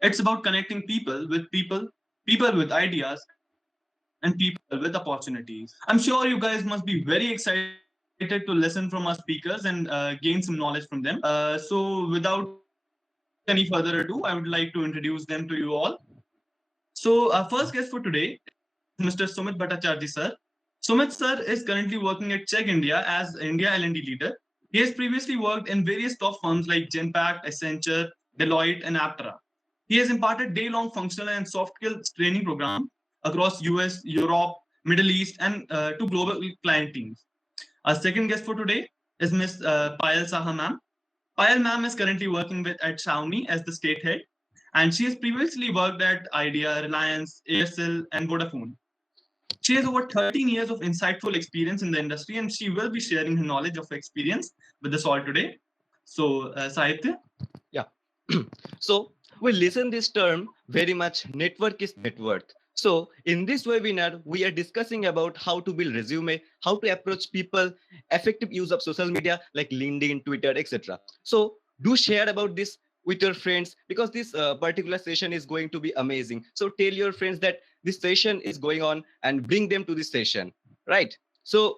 It's about connecting people with ideas, and people with opportunities. I'm sure you guys must be very excited to listen from our speakers and gain some knowledge from them. So, without any further ado, I would like to introduce them to you all. So, our first guest for today is Mr. Sumit Bhattacharjee sir. Sumit sir is currently working at Check India as India L&D leader. He has previously worked in various top firms like Genpact, Accenture, Deloitte, and Aptara. He has imparted day-long functional and soft skills training program across US, Europe, Middle East, and to global client teams. Our second guest for today is Ms. Payal Saha ma'am. Payal ma'am is currently working with at Xiaomi as the state head, and she has previously worked at Idea, Reliance, Aircel, and Vodafone. She has over 13 years of insightful experience in the industry, and she will be sharing her knowledge of experience with us all today. So, Sahitya. Yeah. So we listen this term very much, network is net worth. So in this webinar, we are discussing about how to build resume, how to approach people, effective use of social media like LinkedIn, Twitter, etc. So do share about this with your friends because this particular session is going to be amazing. So tell your friends that this session is going on and bring them to this session, right? So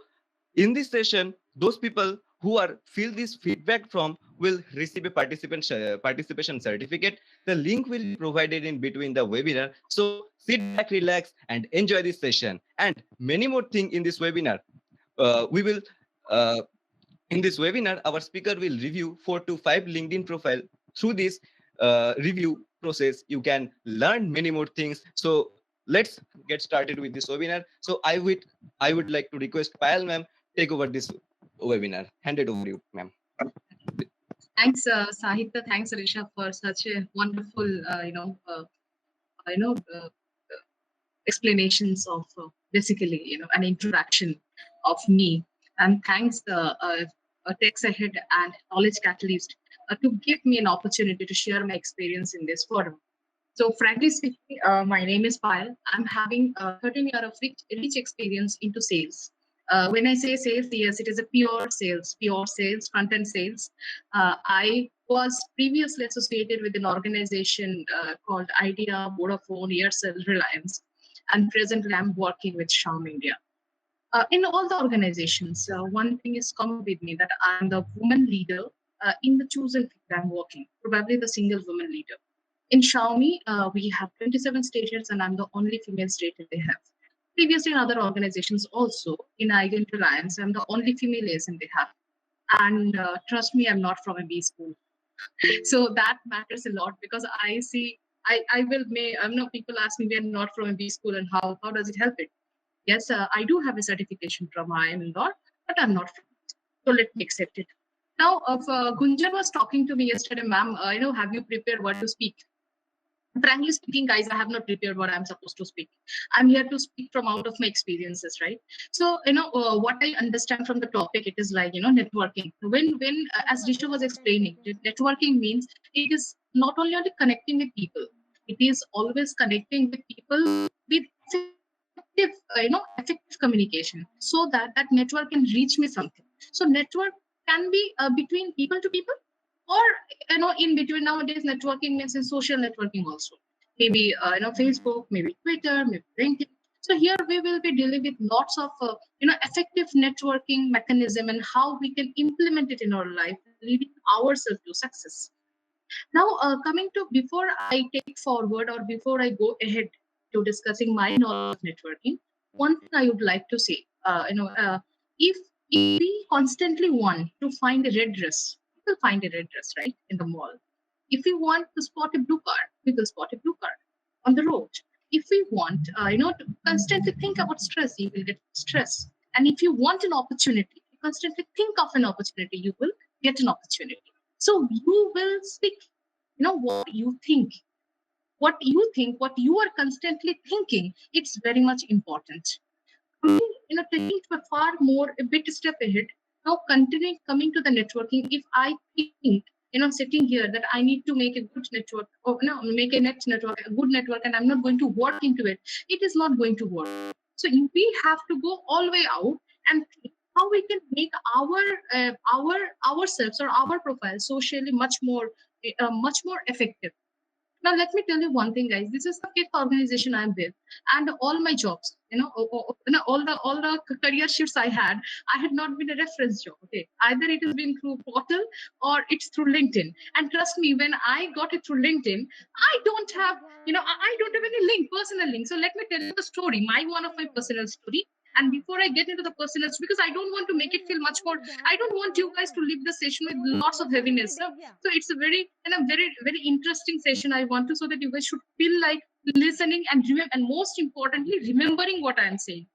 in this session, those people who are feel this feedback from will receive a participation certificate. The link will be provided in between the webinar. So sit back, relax, and enjoy this session. And many more things in this webinar. We will uh, in this webinar, our speaker will review 4 to 5 LinkedIn profile. Through this review process, you can learn many more things. So let's get started with this webinar. So I would like to request Payal ma'am take over this webinar. Hand it over to you, ma'am. Thanks, Sahitya. Thanks, Risha, for such a wonderful, you know, uh, explanations of basically, an introduction of me. And thanks, Tex Ahead and Knowledge Catalyst, to give me an opportunity to share my experience in this forum. So, frankly speaking, my name is Payal. I'm having 13 years of rich experience into sales. When I say sales, yes, it is a pure sales, front-end sales. I was previously associated with an organization called Idea, Vodafone, Aircel, Reliance, and presently I'm working with Xiaomi India. In all the organizations, one thing is common with me that I'm the woman leader in the chosen field I'm working, probably the single woman leader. In Xiaomi, we have 27 stations, and I'm the only female station they have. Previously, in other organizations also, in Igent Reliance, I'm the only female ASN they have. And trust me, I'm not from a B school. So that matters a lot because I see, I will, may, I'm not, people ask me, we're not from a B school and how does it help it? Yes, I do have a certification from IIM Indore, but I'm not from it. So let me accept it. Now, if Gunjan was talking to me yesterday, ma'am, have you prepared what to speak? Frankly speaking, guys, I have not prepared what I'm supposed to speak. I'm here to speak from out of my experiences, right? So, what I understand from the topic, it is like, networking. When as Risha was explaining, networking means it is not only connecting with people, it is always connecting with people with effective, effective communication, so that that network can reach me something. So, network can be between people to people, or in between. Nowadays networking means in social networking also, maybe Facebook, maybe Twitter, maybe LinkedIn. So here we will be dealing with lots of effective networking mechanism and how we can implement it in our life, leading ourselves to success. Now, coming to, before I take forward or before I go ahead to discussing my knowledge of networking, one thing I would like to say, if we constantly want to find a red dress, we will find a red dress, right, in the mall. If we want to spot a blue car, we will spot a blue car on the road. If we want, to constantly think about stress, you will get stress. And if you want an opportunity, you constantly think of an opportunity, you will get an opportunity. So you will speak, what you think, what you are constantly thinking. It's very much important. Taking to a far more a bit step ahead. Now, continuing coming to the networking, if I think, sitting here that I need to make a good network, or make a net network, a good network, and I'm not going to work into it, it is not going to work. So we have to go all the way out and think how we can make our ourselves or our profile socially much more effective. Now, let me tell you one thing, guys. This is the fifth organization I'm with, and all my jobs, all the career shifts I had not been a reference job. Okay, either it has been through portal or it's through LinkedIn. And trust me, when I got it through LinkedIn, I don't have, I don't have any link, personal link. So let me tell you the story, one of my personal story. And before I get into the personal, because I don't want to make it feel much more, I don't want you guys to leave the session with lots of heaviness. So it's a very interesting session I want to, so that you guys should feel like listening and most importantly, remembering what I'm saying.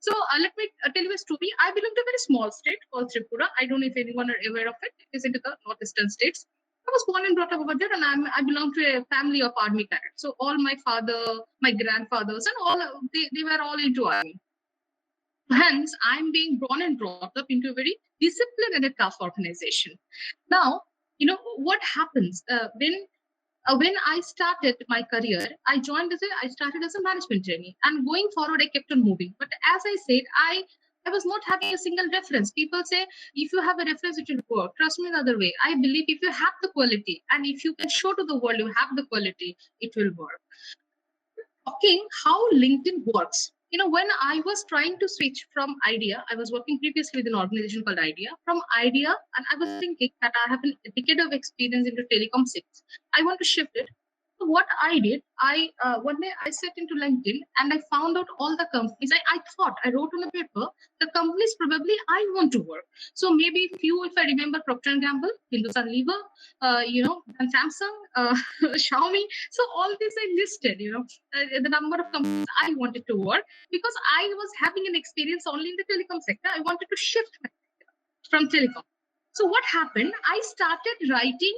So let me tell you a story. I belong to a very small state called Tripura. I don't know if anyone are aware of it. It is into the northeastern states. I was born and brought up over there, and I belong to a family of army cadets. So all my father, my grandfathers, and all they were all into army. Hence, I'm being born and brought up into a very disciplined and a tough organization. Now, what happens when I started my career, I started as a management trainee, and going forward, I kept on moving. But as I said, I was not having a single reference. People say, if you have a reference, it will work. Trust me the other way. I believe if you have the quality, and if you can show to the world you have the quality, it will work. Talking how LinkedIn works. When I was trying to switch from Idea, I was working previously with an organization called Idea. From Idea, and I was thinking that I have a decade of experience into telecom sales. I want to shift it. So what I did, one day I sat into LinkedIn and I found out all the companies. I thought, I wrote on a paper, the companies probably I want to work. So maybe if I remember, Procter & Gamble, Hindustan Lever, and Samsung, Xiaomi. So all this I listed, the number of companies I wanted to work, because I was having an experience only in the telecom sector. I wanted to shift from telecom. So what happened? I started writing,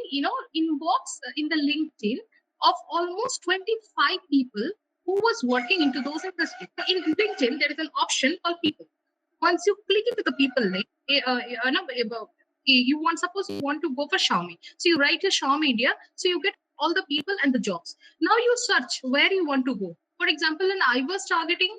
inbox in the LinkedIn of almost 25 people who was working into those industries. So in LinkedIn, there is an option called people. Once you click into the people link, suppose you want to go for Xiaomi. So you write your Xiaomi India, so you get all the people and the jobs. Now you search where you want to go. For example, and I was targeting,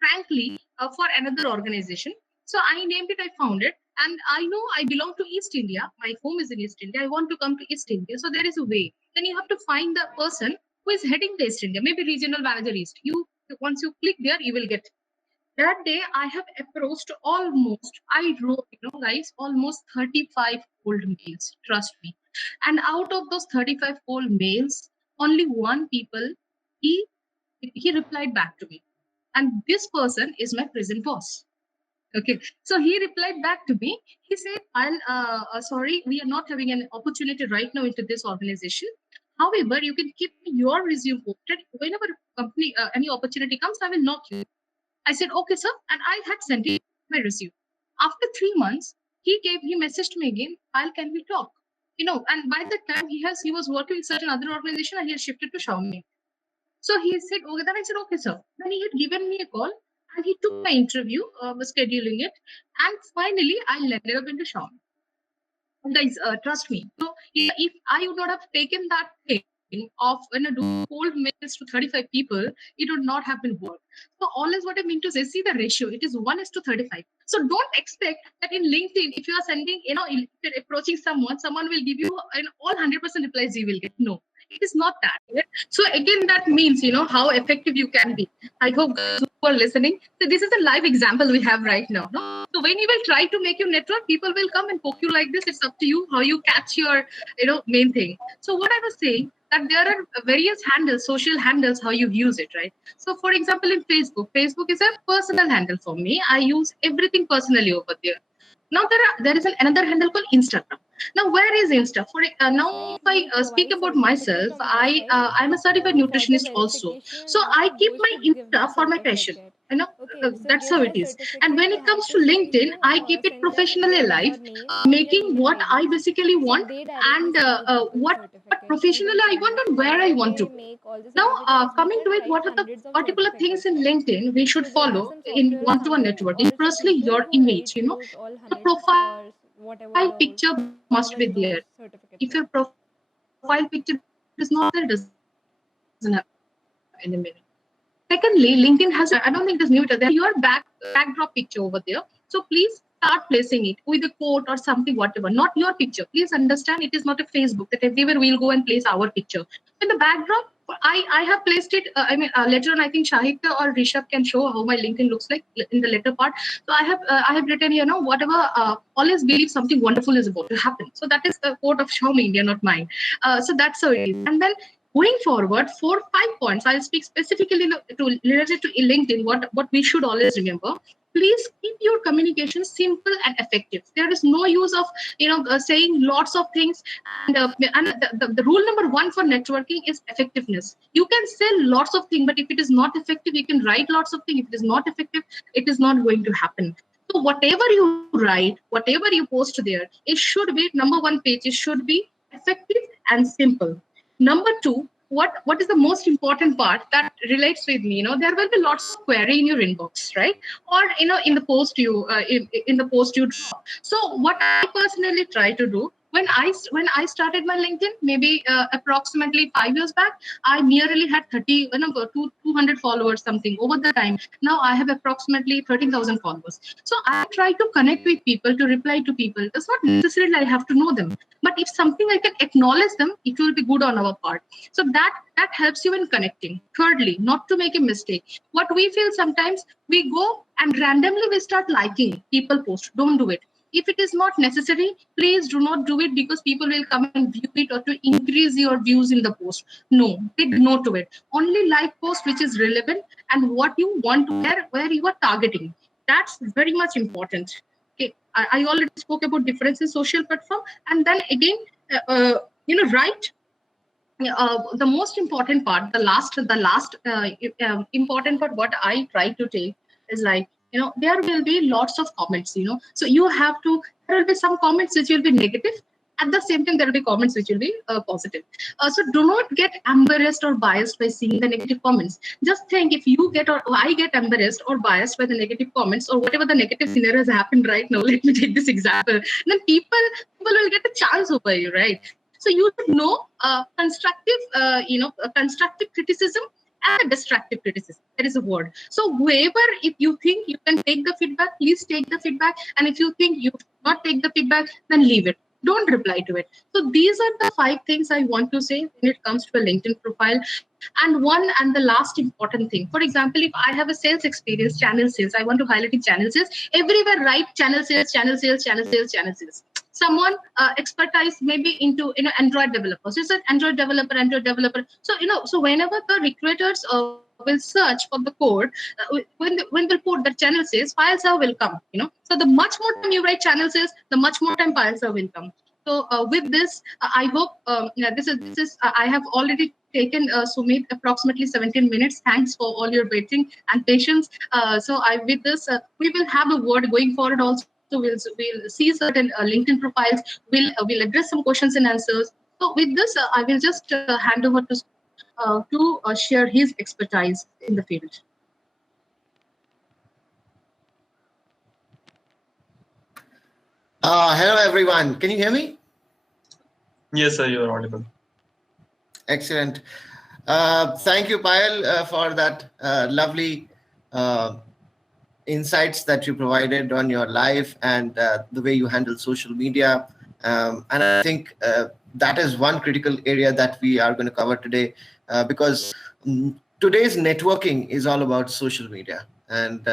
frankly, for another organization. So I named it, I found it. And I know I belong to East India. My home is in East India. I want to come to East India. So there is a way. Then you have to find the person who is heading the East India, maybe regional manager East. Once you click there, you will get. That day, I have approached almost 35 cold mails. Trust me. And out of those 35 cold mails, only one people, he replied back to me. And this person is my present boss. Okay, so he replied back to me. He said, sorry, we are not having an opportunity right now into this organization. However, you can keep your resume posted. Whenever any opportunity comes, I will knock you. I said, okay, sir. And I had sent him my resume. After 3 months, he messaged me again, can we talk? And by that time, he was working with certain other organization and he had shifted to Xiaomi. So he said, okay, then I said, okay, sir. Then he had given me a call. And he took my interview, was scheduling it. And finally, I landed up into Xiaomi. Guys, trust me. So if I would not have taken that thing of do cold mails to 35 people, it would not have been work. So always what I mean to say, see the ratio. It is 1:35. So don't expect that in LinkedIn, if you are sending, if you're approaching someone will give you all 100% replies you will get. No. It is not that. Right? So again, that means, how effective you can be. I hope those who are listening. So this is a live example we have right now. No? So when you will try to make your network, people will come and poke you like this. It's up to you how you catch your, main thing. So what I was saying, that there are various handles, social handles, how you use it, right? So for example, in Facebook is a personal handle for me. I use everything personally over there. Now there is another handle called Instagram. Now where is Insta? Now if I speak about myself, I'm a certified nutritionist also. So I keep my Insta for my passion. That's how it is. And when it comes to LinkedIn, I keep it professionally alive, making what I basically want and what professionally I want and where I want to. Now, coming to it, what are the particular things in LinkedIn we should follow in one-to-one networking? Firstly, your image, the profile picture must be there. If your profile picture is not there, it doesn't happen in a minute. Secondly, LinkedIn has, I don't think it is new, there your backdrop picture over there. So please start placing it with a quote or something, whatever, not your picture. Please understand, it is not a Facebook that everywhere we'll go and place our picture. In the backdrop, I have placed it. Later on, I think Shahita or Rishabh can show how my LinkedIn looks like in the later part. So I have written, whatever, always believe something wonderful is about to happen. So that is the quote of Xiaomi India, not mine. So that's how it is. And then going forward, 4-5 points, I'll speak specifically related to LinkedIn, what we should always remember. Please keep your communication simple and effective. There is no use of saying lots of things. And the rule number 1 for networking is effectiveness. You can say lots of things, but if it is not effective, you can write lots of things. If it is not effective, it is not going to happen. So whatever you write, whatever you post there, it should be number 1 page. It should be effective and simple. Number 2, what is the most important part that relates with me? There will be lots of query in your inbox, right? Or in the post you drop. So what I personally try to do, when I started my LinkedIn, maybe approximately 5 years back, I merely had 200 followers something. Over the time, now I have approximately 13,000 followers. So I try to connect with people, to reply to people. It's not necessarily I have to know them, but if something I can acknowledge them, it will be good on our part. So that helps you in connecting. Thirdly, not to make a mistake. What we feel sometimes, we go and randomly we start liking people post. Don't do it. If it is not necessary, please do not do it, because people will come and view it or to increase your views in the post. No, big no to it. Only like post which is relevant and what you want to hear, where you are targeting. That's very much important. Okay, I already spoke about difference in social platform, and then again, right. The most important part, the last important part, what I try to take is like, there will be lots of comments, so there will be some comments which will be negative. At the same time, there will be comments which will be positive. So do not get embarrassed or biased by seeing the negative comments. Just think, if you get or I get embarrassed or biased by the negative comments or whatever the negative scenario has happened right now, let me take this example, then people will get a chance over you, right? So you should know constructive criticism and destructive criticism. That is a word. So whoever, if you think you can take the feedback, please take the feedback. And if you think you cannot take the feedback, then leave it. Don't reply to it. So these are the 5 things I want to say when it comes to a LinkedIn profile. And the last important thing, for example, if I have a sales experience, channel sales, I want to highlight in channel sales. Everywhere write channel sales, channel sales, channel sales, channel sales. Someone expertise maybe into Android developers. So it's an Android developer. So so whenever the recruiters will search for the code, when they put the channel sales, file server will come. So the much more time you write channel sales, the much more time file server will come. So with this, I hope this is I have already taken Sumit approximately 17 minutes. Thanks for all your waiting and patience. With this, we will have a word going forward also. So we'll see certain LinkedIn profiles. We'll address some questions and answers. So with this, I will just hand over to share his expertise in the field. Hello, everyone. Can you hear me? Yes, sir, you're audible. Excellent. Thank you, Payal, for that lovely insights that you provided on your life and the way you handle social media. And I think that is one critical area that we are going to cover today, because today's networking is all about social media. And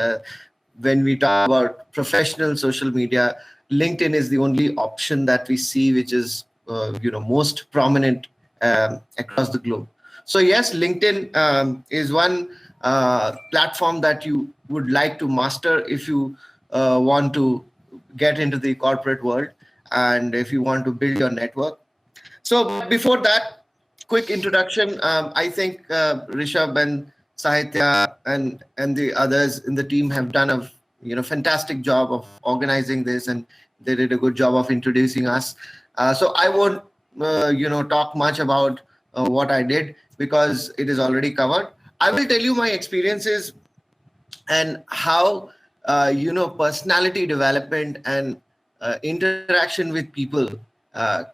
when we talk about professional social media, LinkedIn is the only option that we see which is most prominent across the globe. So yes, LinkedIn is one platform that you would like to master if you want to get into the corporate world and if you want to build your network. So before that, quick introduction. I think Rishabh and Sahitya and the others in the team have done a fantastic job of organizing this, and they did a good job of introducing us. So I won't talk much about what I did because it is already covered. I will tell you my experiences and how personality development and interaction with people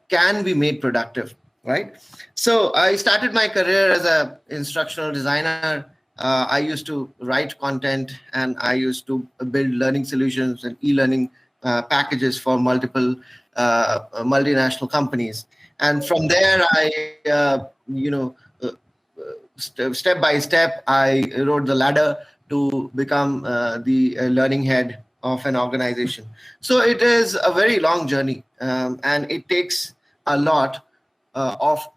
can be made productive, right? So I started my career as an instructional designer. I used to write content and I used to build learning solutions and e-learning packages for multiple multinational companies. And from there, step by step, I rode the ladder to become the learning head of an organization. So it is a very long journey, and it takes a lot of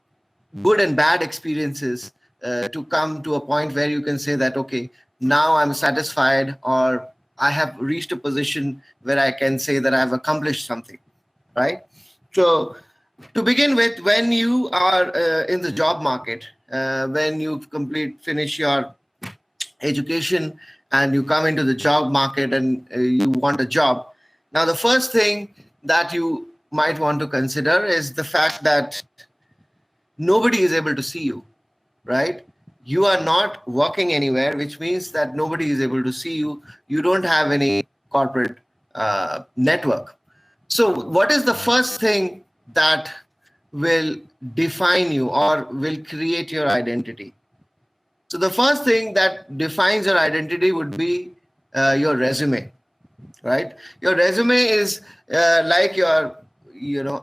good and bad experiences to come to a point where you can say that, okay, now I'm satisfied, or I have reached a position where I can say that I've accomplished something, right? So to begin with, when you are in the job market, when you finish your education and you come into the job market and you want a job, now the first thing that you might want to consider is the fact that nobody is able to see you, right? You are not working anywhere, which means that nobody is able to see you. You don't have any corporate network. So what is the first thing that will define you or will create your identity? So the first thing that defines your identity would be your resume, right? Your resume is like your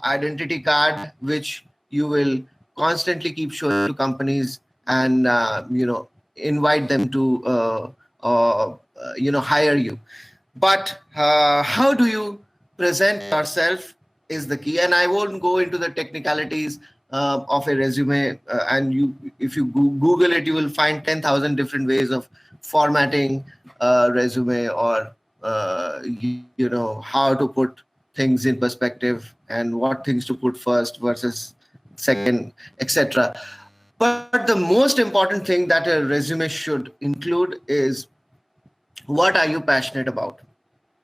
identity card, which you will constantly keep showing to companies and invite them to hire you. But how do you present yourself is the key. And I won't go into the technicalities of a resume. And if you Google it, you will find 10,000 different ways of formatting a resume, or how to put things in perspective and what things to put first versus second, etc. But the most important thing that a resume should include is, what are you passionate about,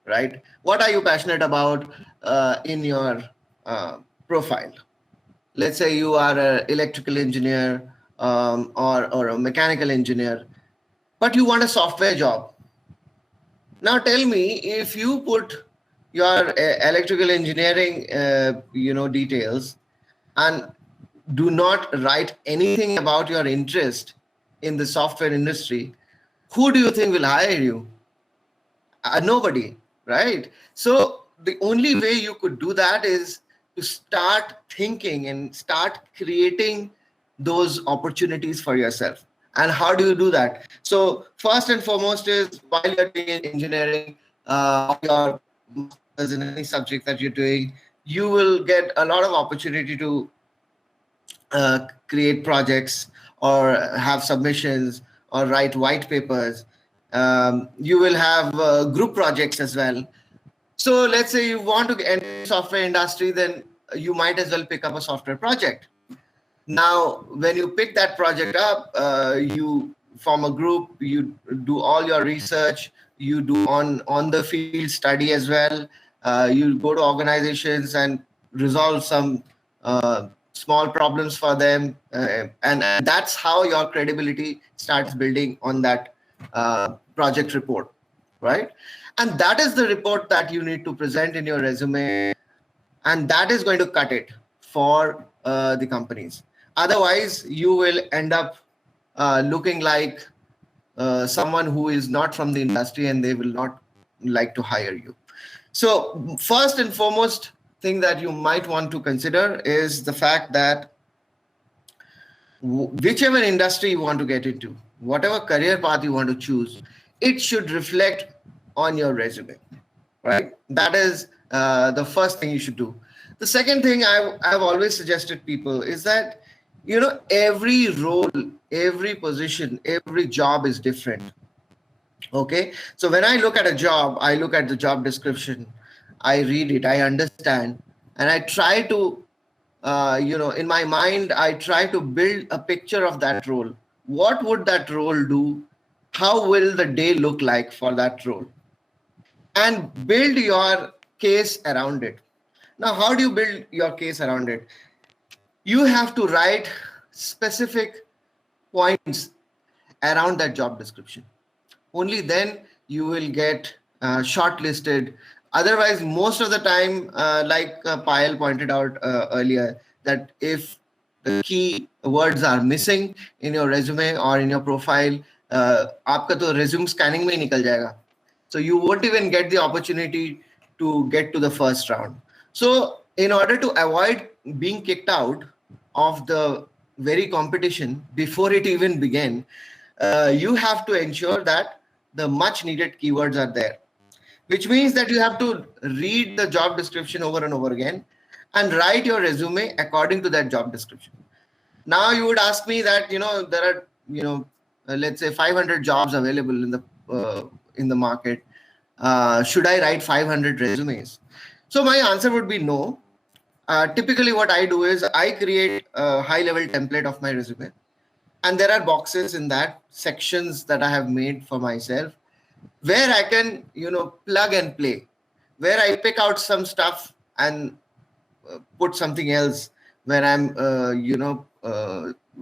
right? What are you passionate about in your profile? Let's say you are an electrical engineer or a mechanical engineer, but you want a software job. Now tell me, if you put your electrical engineering details and do not write anything about your interest in the software industry, who do you think will hire you? Nobody, right? So the only way you could do that is to start thinking and start creating those opportunities for yourself. And how do you do that? So first and foremost is, while you're doing engineering, your masters in any subject that you're doing, you will get a lot of opportunity to create projects or have submissions or write white papers. You will have group projects as well. So let's say you want to enter the software industry, then you might as well pick up a software project. Now, when you pick that project up, you form a group, you do all your research, you do on the field study as well. You go to organizations and resolve some small problems for them. And that's how your credibility starts building on that project report, right? And that is the report that you need to present in your resume. And that is going to cut it for the companies. Otherwise, you will end up looking like someone who is not from the industry, and they will not like to hire you. So first and foremost thing that you might want to consider is the fact that whichever industry you want to get into, whatever career path you want to choose, it should reflect on your resume, right? That is the first thing you should do. The second thing I've always suggested people is that, every role, every position, every job is different. Okay. So when I look at a job, I look at the job description, I read it, I understand, and I try to, in my mind, I try to build a picture of that role. What would that role do? How will the day look like for that role? And build your case around it. Now, how do you build your case around it? You have to write specific points around that job description. Only then you will get shortlisted. Otherwise, most of the time, like Payal pointed out earlier, that if the key words are missing in your resume or in your profile, आपका तो resume scanning में ही निकल जाएगा. So you won't even get the opportunity to get to the first round. So in order to avoid being kicked out of the very competition before it even began, you have to ensure that the much needed keywords are there, which means that you have to read the job description over and over again and write your resume according to that job description. Now you would ask me that, there are, let's say 500 jobs available in the market. Should I write 500 resumes? So my answer would be no. Typically what I do is I create a high level template of my resume, and there are boxes in that, sections that I have made for myself, where I can, plug and play, where I pick out some stuff and put something else when I'm,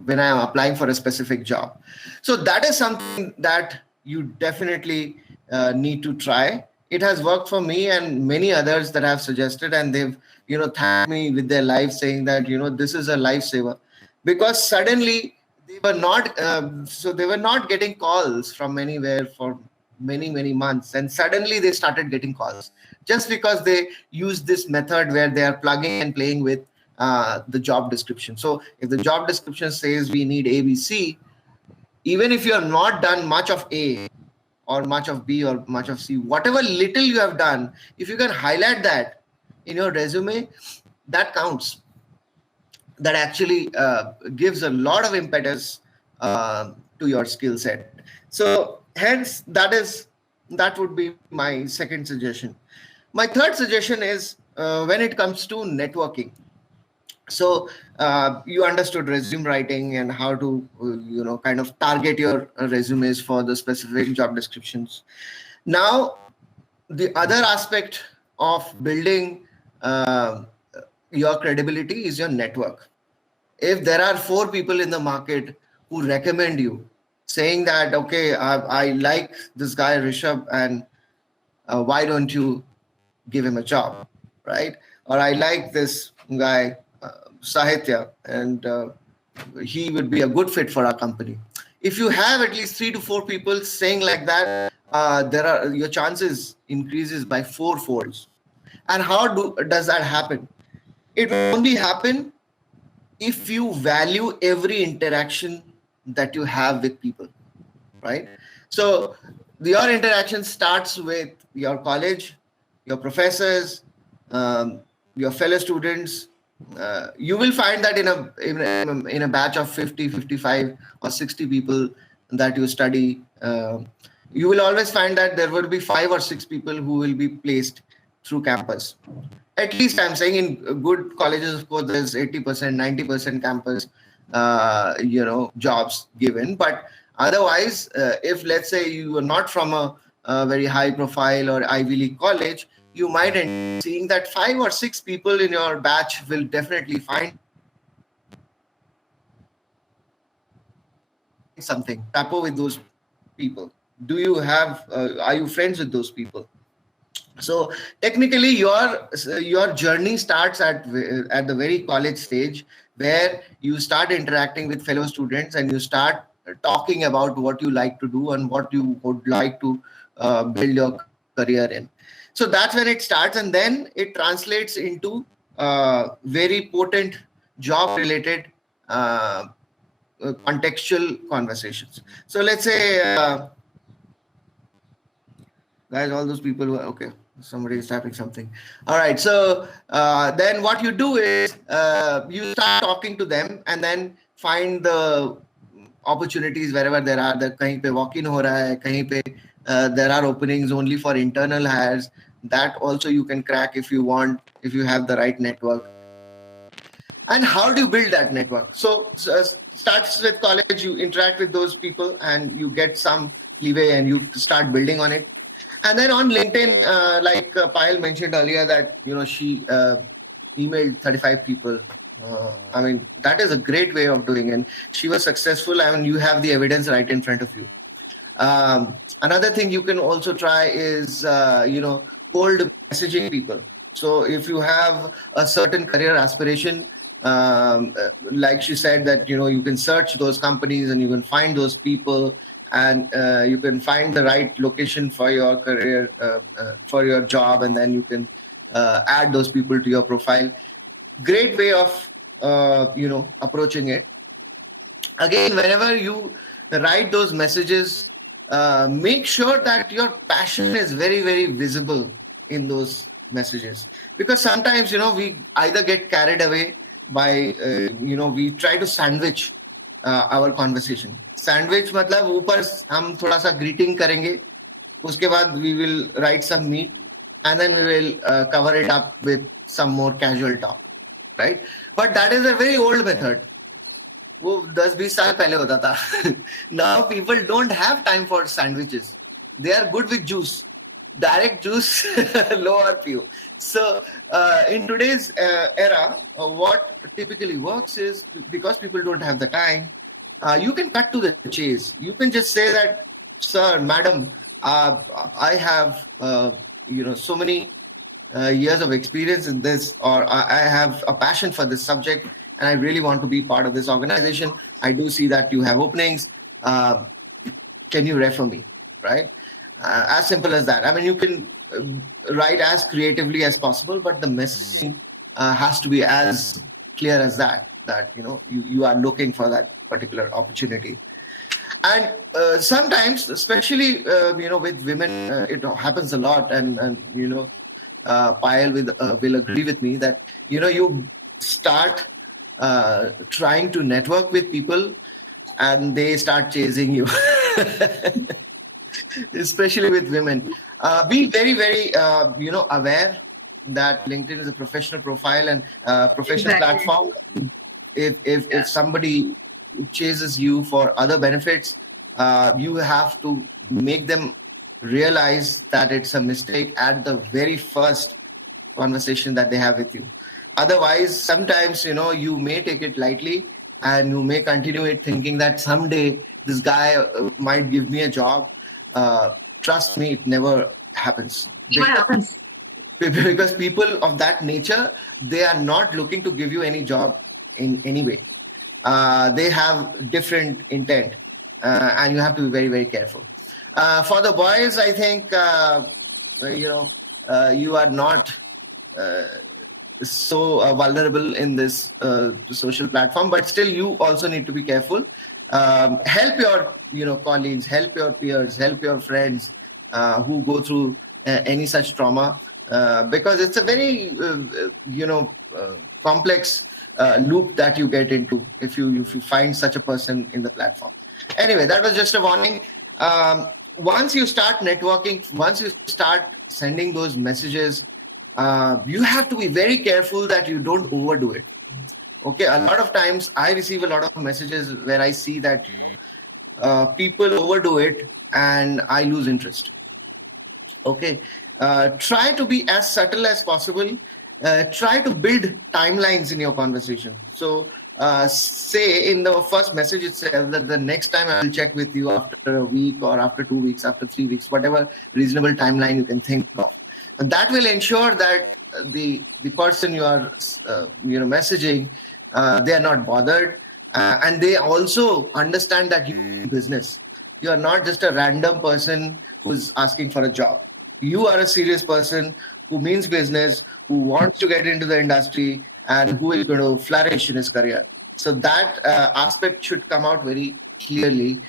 when I'm applying for a specific job. So that is something that you definitely need to try. It has worked for me and many others that I've suggested, and they've, thanked me with their life, saying that, this is a lifesaver, because suddenly they were not getting calls from anywhere for many months, and suddenly they started getting calls just because they use this method where they are plugging and playing with the job description. So if the job description says we need ABC, even if you have not done much of A or much of B or much of C, whatever little you have done, if you can highlight that in your resume, that counts. That actually gives a lot of impetus to your skill set. So hence, that would be my second suggestion. My third suggestion is when it comes to networking. So you understood resume writing and how to, kind of target your resumes for the specific job descriptions. Now, the other aspect of building your credibility is your network. If there are 4 people in the market who recommend you, saying that, okay, I like this guy Rishabh, and why don't you give him a job, right? Or I like this guy Sahitya, and he would be a good fit for our company. If you have at least 3 to 4 people saying like that, your chances increases by 4 folds. And how does that happen? It will only happen if you value every interaction that you have with people, right? So your interaction starts with your college, your professors, your fellow students. You will find that in a batch of 50, 55 or 60 people that you study, you will always find that there will be 5 or 6 people who will be placed through campus. At least I'm saying in good colleges, of course, there's 80%, 90% campus, jobs given. But otherwise, if let's say you are not from a very high profile or Ivy League college, you might end up seeing that 5 or 6 people in your batch will definitely find something. Tapo with those people. Are you friends with those people? So technically, your journey starts at the very college stage, where you start interacting with fellow students and you start talking about what you like to do and what you would like to build your career in. So that's when it starts, and then it translates into very potent job-related contextual conversations. So let's say, guys, all those people who are okay. Somebody is tapping something. All right. So then what you do is you start talking to them and then find the opportunities wherever there are. Kahin pe walk-in ho raha hai, kahin pe there are openings only for internal hires. That also you can crack if you want, if you have the right network. And how do you build that network? So starts with college, you interact with those people and you get some leeway and you start building on it. And then on LinkedIn, like Payal mentioned earlier, that she emailed 35 people. I mean, that is a great way of doing it. And she was successful. I mean, you have the evidence right in front of you. Another thing you can also try is, cold messaging people. So if you have a certain career aspiration, Like she said that, you can search those companies and you can find those people, and you can find the right location for your career, for your job, and then you can add those people to your profile. Great way of approaching it. Again, whenever you write those messages, make sure that your passion is very, very visible in those messages, because sometimes we either get carried away by we try to sandwich our conversation. Sandwich matlab ऊपर हम थोड़ा सा greeting करेंगे, उसके बाद we will write some meat, and then we will cover it up with some more casual talk, right? But that is a very old method. वो 10-20 साल पहले होता था. Now people don't have time for sandwiches. They are good with juice. Direct juice, low RPO. So in today's era, what typically works is, because people don't have the time, you can cut to the chase. You can just say that, sir, madam, I have so many years of experience in this, or I have a passion for this subject, and I really want to be part of this organization. I do see that you have openings. Can you refer me, right? As simple as that. I mean, you can write as creatively as possible, but the messaging has to be as clear as that you are looking for that particular opportunity. And sometimes, especially with women, it happens a lot, and Payal will agree with me that you start trying to network with people and they start chasing you. Especially with women. Be very, very aware that LinkedIn is a professional profile and professional platform. If somebody chases you for other benefits, you have to make them realize that it's a mistake at the very first conversation that they have with you. Otherwise, sometimes you may take it lightly, and you may continue it thinking that someday this guy might give me a job. Trust me, it never happens. Because people of that nature, they are not looking to give you any job in any way. They have different intent, and you have to be very, very careful. For the boys, I think you are not so vulnerable in this social platform, but still you also need to be careful. Help your colleagues, help your peers, help your friends who go through any such trauma, because it's a very complex loop that you get into if you find such a person in the platform. Anyway, that was just a warning. Once you start networking, once you start sending those messages, you have to be very careful that you don't overdo it. Okay, a lot of times I receive a lot of messages where I see that people overdo it and I lose interest. Okay, try to be as subtle as possible. Try to build timelines in your conversation. So say in the first message itself that the next time I will check with you after a week, or after 2 weeks, after 3 weeks, whatever reasonable timeline you can think of. And that will ensure that the person you are messaging, they are not bothered, and they also understand that you are business. You are not just a random person who's asking for a job. You are a serious person who means business, who wants to get into the industry, and who is going to flourish in his career. So that aspect should come out very clearly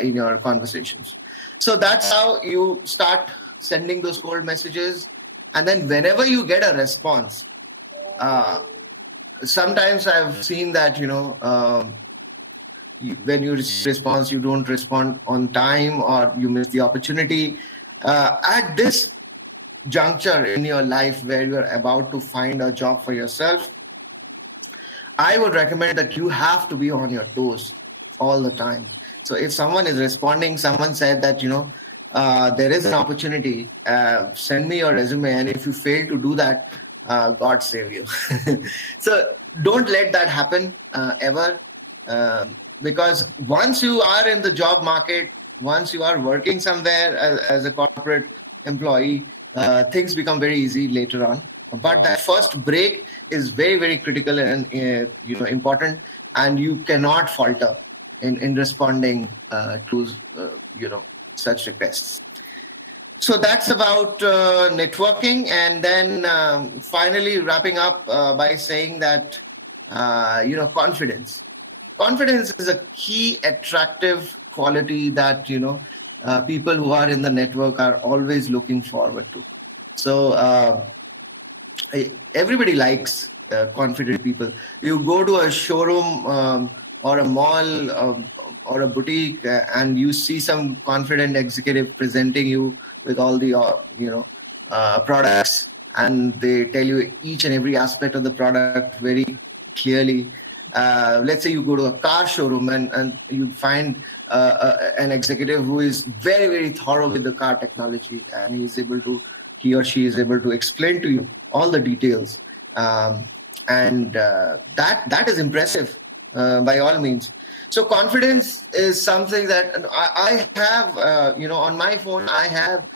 in your conversations. So that's how you start sending those cold messages. And then whenever you get a response, sometimes I've seen that, when you receive response, you don't respond on time, or you miss the opportunity. At this juncture in your life where you're about to find a job for yourself, I would recommend that you have to be on your toes all the time. So if someone is responding, someone said that, there is an opportunity, send me your resume. And if you fail to do that, God save you. So don't let that happen ever. Because once you are in the job market, once you are working somewhere as a corporate employee, things become very easy later on. But that first break is very, very critical and important, and you cannot falter in responding to such requests. So that's about networking, and then finally wrapping up by saying that confidence. Confidence is a key attractive quality that people who are in the network are always looking forward to. So everybody likes confident people. You go to a showroom or a mall or a boutique and you see some confident executive presenting you with all the products, and they tell you each and every aspect of the product very clearly. Let's say you go to a car showroom and you find an executive who is very, very thorough with the car technology, and he or she is able to explain to you all the details. And that is impressive by all means. So confidence is something that I have, on my phone, I have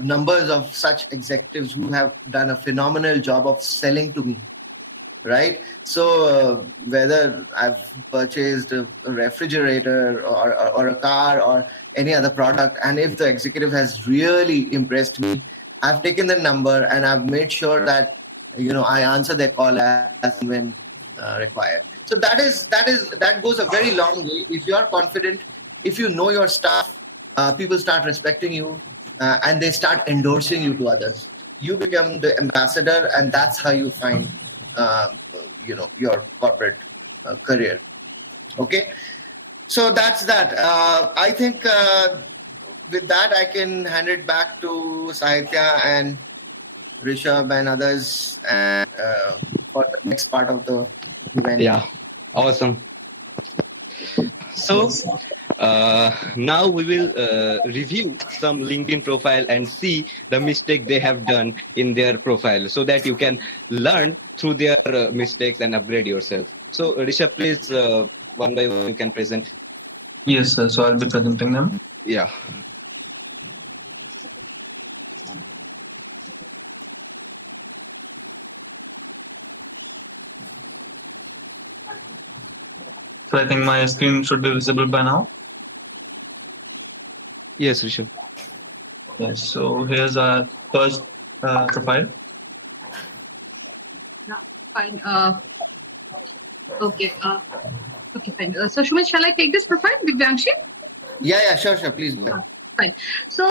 numbers of such executives who have done a phenomenal job of selling to me. Right. So whether I've purchased a refrigerator or a car or any other product, and if the executive has really impressed me, I've taken the number and I've made sure that I answer their call as and when required. So that goes a very long way. If you are confident, if you know your stuff, people start respecting you and they start endorsing you to others. You become the ambassador, and that's how you find your corporate career. Okay, so that's that. I think with that I can hand it back to Sahitya and Rishabh and others for the next part of the event. Yeah, awesome. So now we will review some LinkedIn profile and see the mistake they have done in their profile, so that you can learn through their mistakes and upgrade yourself. So Rishabh, please one by one you can present. Yes, sir. So I'll be presenting them. Yeah. So I think my screen should be visible by now. Yes, Rishabh. Yes. So here's our first profile. Yeah, fine. Okay. Okay, fine. So Shumit, shall I take this profile, Divyangshu? Yeah, sure, please. Fine. So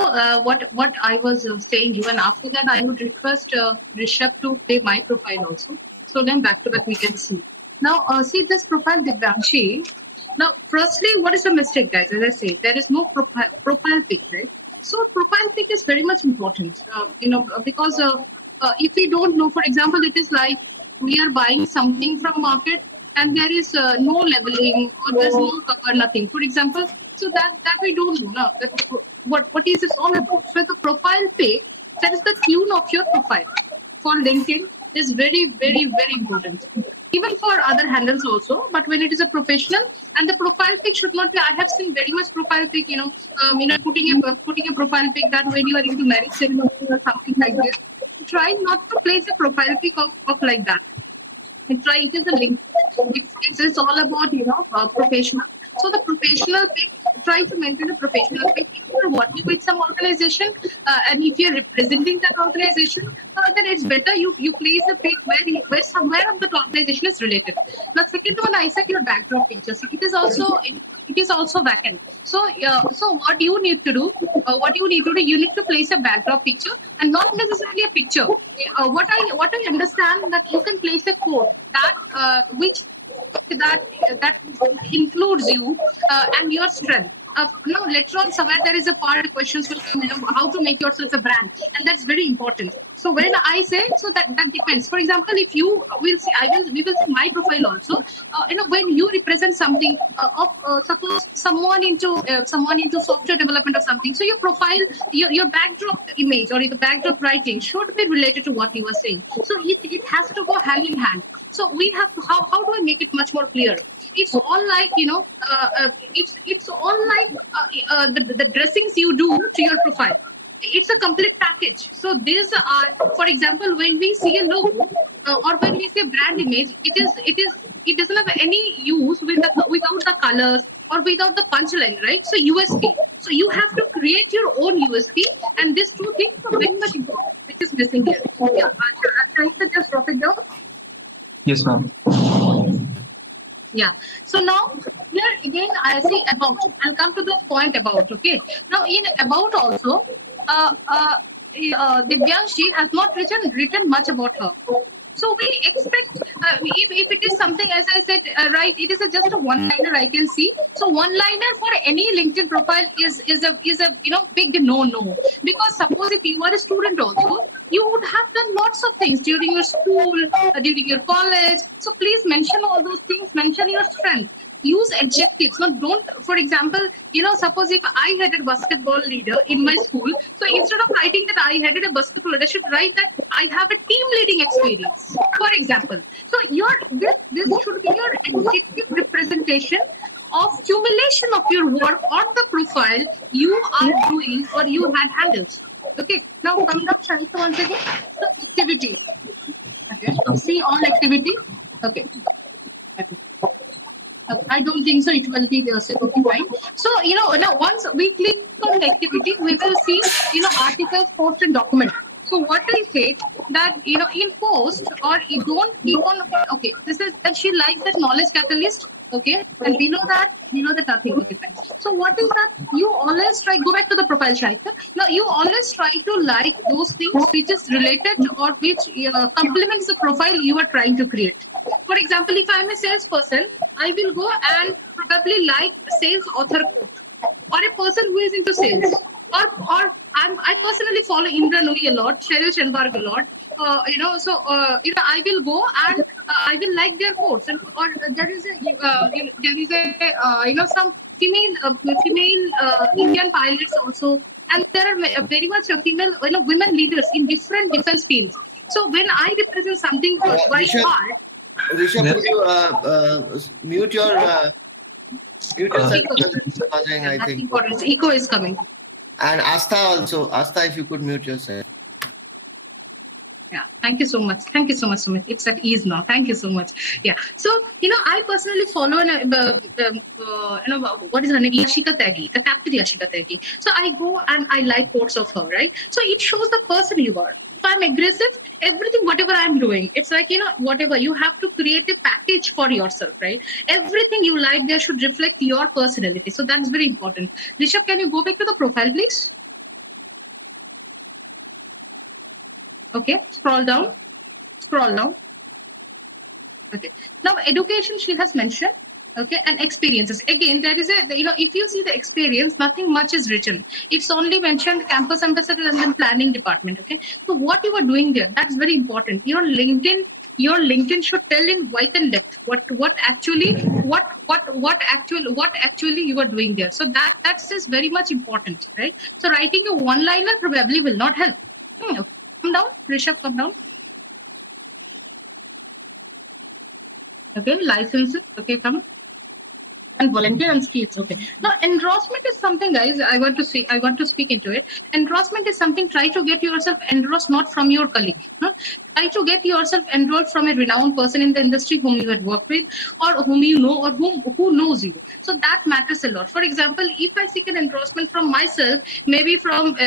what I was saying you, and after that I would request Rishabh to play my profile also. So then back to back we can see. Now see this profile, Divyangshu. Now firstly, what is the mistake, guys? As I say, there is no profile pic, right? So profile pic is very much important, because if we don't know, for example, it is like we are buying something from market and there is no labeling or there's no cover, nothing. For example, so that we don't know now. That what is this all about? So the profile pic, that is the tune of your profile for LinkedIn, is very, very, very important. Even for other handles also, but when it is a professional, and the profile pic should not be. I have seen very much profile pic, putting a profile pic that when you are into marriage ceremony or something like this, try not to place a profile pic of like that. And try, it is a link. It's all about professional. So the professional pic, try to maintain a professional pic. If you are working with some organization and if you are representing that organization, then it's better you place a pic where somewhere of that organization is related. Now, second one, I said your backdrop pictures. It is also vacant. So what you need to do, you need to place a backdrop picture and not necessarily a picture. What I understand, that you can place a quote that that includes you and your strength. Later on somewhere there is a part of questions will come, how to make yourself a brand, and that's very important. So when I say, so that depends. For example, if you will see, we will see my profile also. When you represent something suppose someone into software development or something, so your profile, your backdrop image or the backdrop writing should be related to what you are saying. So it has to go hand in hand. So we have to, how do I make it much more clear? It's all like it's all like the dressings you do to your profile. it's a complete package. So these are, for example, when we see a logo or when we see brand image, it doesn't have any use without the colors or without the punchline, right? So USP. So you have to create your own USP, and these two things are very much important, which is missing here. Yeah, Shahita, just drop it down. Yes, ma'am. Yeah. So now here again, I see about. I'll come to this point about. Okay. Now in about also, Divyanshi has not written much about her. So we expect if it is something, as I said, right, it is just a one-liner I can see. So one-liner for any LinkedIn profile is a big no, because suppose if you are a student also, you would have done lots of things during your school, during your college. So please mention all those things. Mention your strength. Use adjectives. Now, don't, for example, suppose if I had a basketball leader in my school, so instead of writing that I had a basketball leader, I should write that I have a team leading experience, for example. So this should be your adjective representation of accumulation of your work on the profile you are doing or you had handled. Okay, now come down, Shahita, once again. So activity. Okay, see all activity. Okay. I don't think so. It will be the same. Okay, fine. So now once we click on the activity, we will see articles, post, and document. So what I say that in post or you don't keep on. Okay, this is that she likes that knowledge catalyst. Okay, and we know that nothing. Okay, fine. So what is that? You always try. Go back to the profile, Shahita. Now you always try to like those things which is related or which complements the profile you are trying to create. For example, if I am a salesperson, I will go and probably like sales author or a person who is into sales. Or I personally follow Indra Nooyi a lot, Sheryl Sandberg a lot. I will go and I will like their quotes. And or there is some female Indian pilots also, and there are very much female women leaders in different defense fields. So when I represent something by heart. Rishabh, could you mute yourself because it's causing, I think. Echo is coming. And Astha also. Astha, if you could mute yourself. Yeah, thank you so much. Thank you so much, Sumit. It's at ease now. Thank you so much. Yeah. So, I personally follow, what is her name? Yashika Tyagi, the captain Yashika Tyagi. So I go and I like quotes of her, right? So it shows the person you are. If I'm aggressive, everything, whatever I'm doing, it's like, whatever, you have to create a package for yourself, right? Everything you like there should reflect your personality. So that's very important. Rishabh, can you go back to the profile, please? Okay, scroll down. Okay, now education she has mentioned. Okay, and experiences. Again, there is if you see the experience, nothing much is written. It's only mentioned campus ambassador and then planning department. Okay, so what you are doing there, that's very important. Your LinkedIn should tell in width and depth what actually you are doing there. So that is very much important, right? So writing a one-liner probably will not help. Come down, Rishabh, come down. Okay, licenses. Okay, come. And volunteer and skills. Okay. Now, endorsement is something, guys. I want to speak into it. Endorsement is something. Try to get yourself endorsed not from your colleague. Try to get yourself enrolled from a renowned person in the industry whom you had worked with, or whom you know, or who knows you. So that matters a lot. For example, if I seek an endorsement from myself, maybe from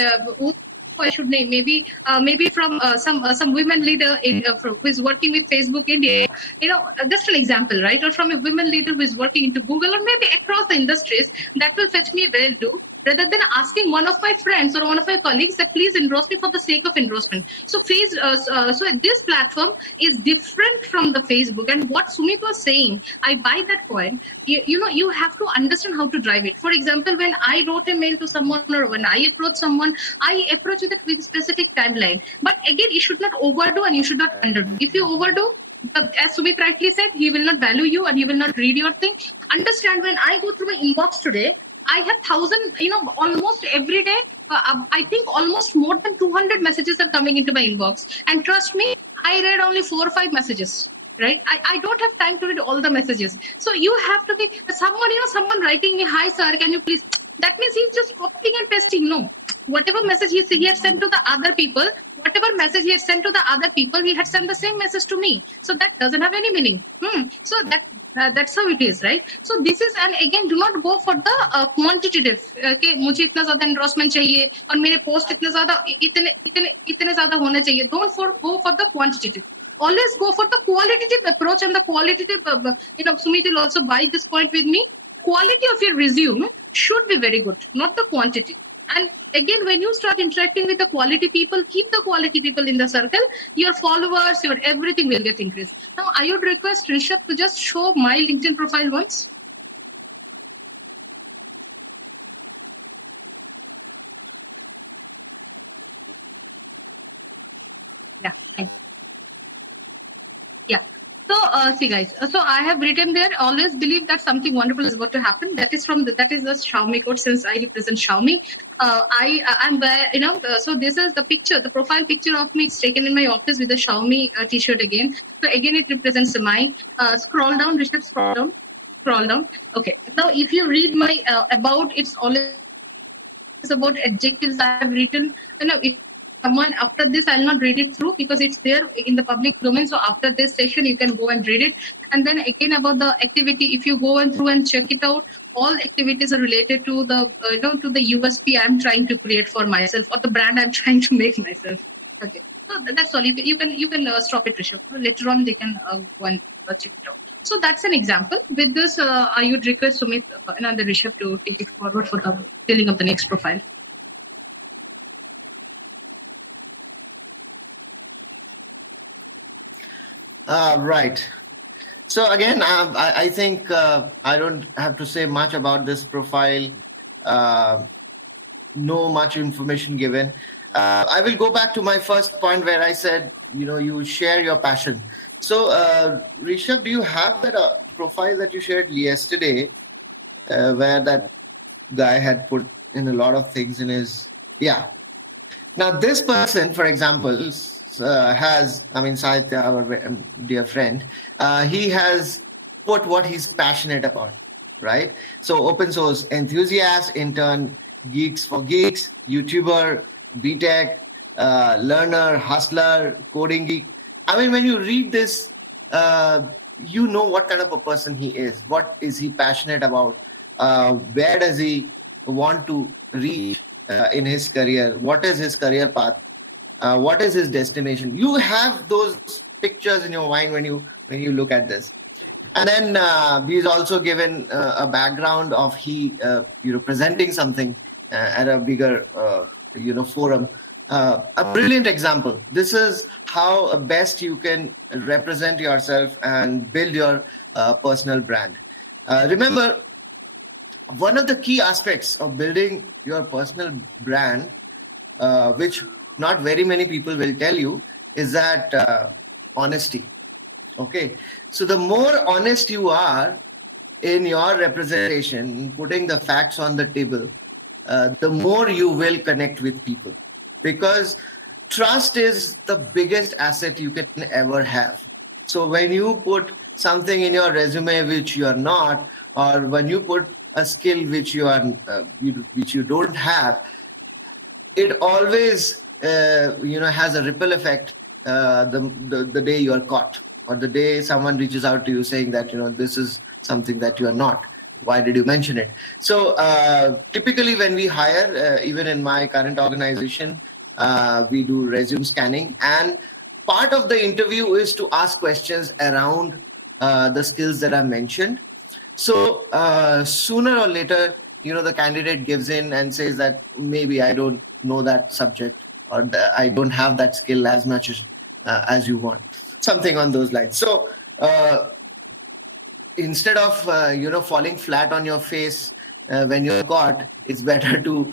I should name maybe from some women leader who is working with Facebook India, just an example, right? Or from a women leader who is working into Google, or maybe across the industries, that will fetch me a value, rather than asking one of my friends or one of my colleagues that please endorse me for the sake of endorsement. So so this platform is different from the Facebook. And what Sumit was saying, I buy that point. You have to understand how to drive it. For example, when I wrote a mail to someone or when I approach someone, I approach it with a specific timeline. But again, you should not overdo and you should not underdo. If you overdo, as Sumit rightly said, he will not value you and he will not read your thing. Understand, when I go through my inbox today, I have 1,000, almost every day. I think almost more than 200 messages are coming into my inbox. And trust me, I read only 4 or 5 messages, right? I don't have time to read all the messages. So you have to be someone writing me, hi, sir, can you please, that means he's just copying and pasting. No, whatever message he had sent to the other people, whatever message he had sent to the other people, he had sent the same message to me. So that doesn't have any meaning. So that's how it is, right? So this is, and again, do not go for the quantitative. Okay, मुझे इतना ज़्यादा endorsement चाहिए और मेरे post इतने ज़्यादा होने चाहिए. Don't go for the quantitative. Always go for the qualitative approach, and the qualitative, Sumit will also buy this point with me. Quality of your resume should be very good, not the quantity. And again, when you start interacting with the quality people, keep the quality people in the circle. Your followers, your everything will get increased. Now, I would request Rishabh to just show my LinkedIn profile once. Yeah, thank you. Yeah. So, see, guys. So I have written there. Always believe that something wonderful is about to happen. That is the Xiaomi code. Since I represent Xiaomi, I'm there. So this is the picture, the profile picture of me. It's taken in my office with the Xiaomi T-shirt again. So again, it represents my. Scroll down, Rishabh. Scroll down. Okay. Now, if you read my about, it's always about adjectives I have written. If someone after this, I'll not read it through because it's there in the public domain. So after this session, you can go and read it. And then again about the activity, if you go and through and check it out, all activities are related to the to the USP I'm trying to create for myself, or the brand I'm trying to make myself. Okay, so that's all. You can stop it, Rishabh. Later on, they can go and check it out. So that's an example. With this, I would request Sumit and Rishabh to take it forward for the filling of the next profile. Right. So again, I think I don't have to say much about this profile. No much information given. I will go back to my first point where I said, you share your passion. So, Rishabh, do you have that profile that you shared yesterday where that guy had put in a lot of things in his, yeah. Now, this person, for example, has, Sahitya, our dear friend, he has put what he's passionate about, right? So open source enthusiast, intern, geeks for geeks, YouTuber, BTech, learner, hustler, coding geek. When you read this, you know what kind of a person he is. What is he passionate about? Where does he want to reach in his career? What is his career path? What is his destination? You have those pictures in your mind when you look at this. And then he's also given a background of he presenting something at a bigger forum. A brilliant example. This is how best you can represent yourself and build your personal brand. Remember, one of the key aspects of building your personal brand, which not very many people will tell you, is that honesty. Okay, so the more honest you are in your representation, putting the facts on the table, the more you will connect with people, because trust is the biggest asset you can ever have. So when you put something in your resume which you are not, or when you put a skill which you don't have, it always has a ripple effect the day you are caught, or the day someone reaches out to you saying that this is something that you are not. Why did you mention it? So typically when we hire, even in my current organization, we do resume scanning, and part of the interview is to ask questions around the skills that I mentioned. So sooner or later, the candidate gives in and says that maybe I don't know that subject, or I don't have that skill as much as you want, something on those lines. So instead of falling flat on your face when you're caught, it's better to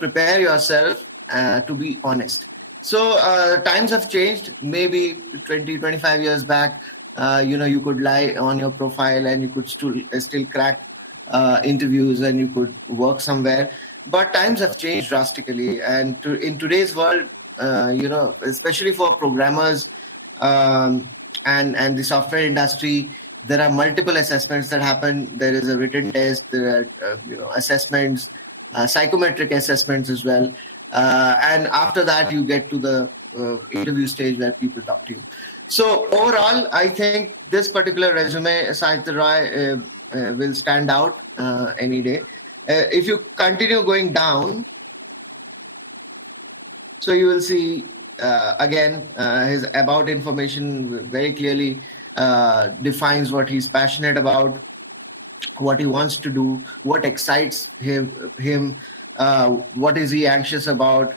prepare yourself to be honest. So times have changed. Maybe 20-25 years back, you could lie on your profile and you could still crack interviews and you could work somewhere. But times have changed drastically, and in today's world, especially for programmers and the software industry, there are multiple assessments that happen. There is a written test, there are assessments, psychometric assessments as well. And after that, you get to the interview stage where people talk to you. So overall, I think this particular resume, Sahitya Roy, will stand out any day. If you continue going down, so you will see again his about information very clearly defines what he's passionate about, what he wants to do, what excites him, what is he anxious about.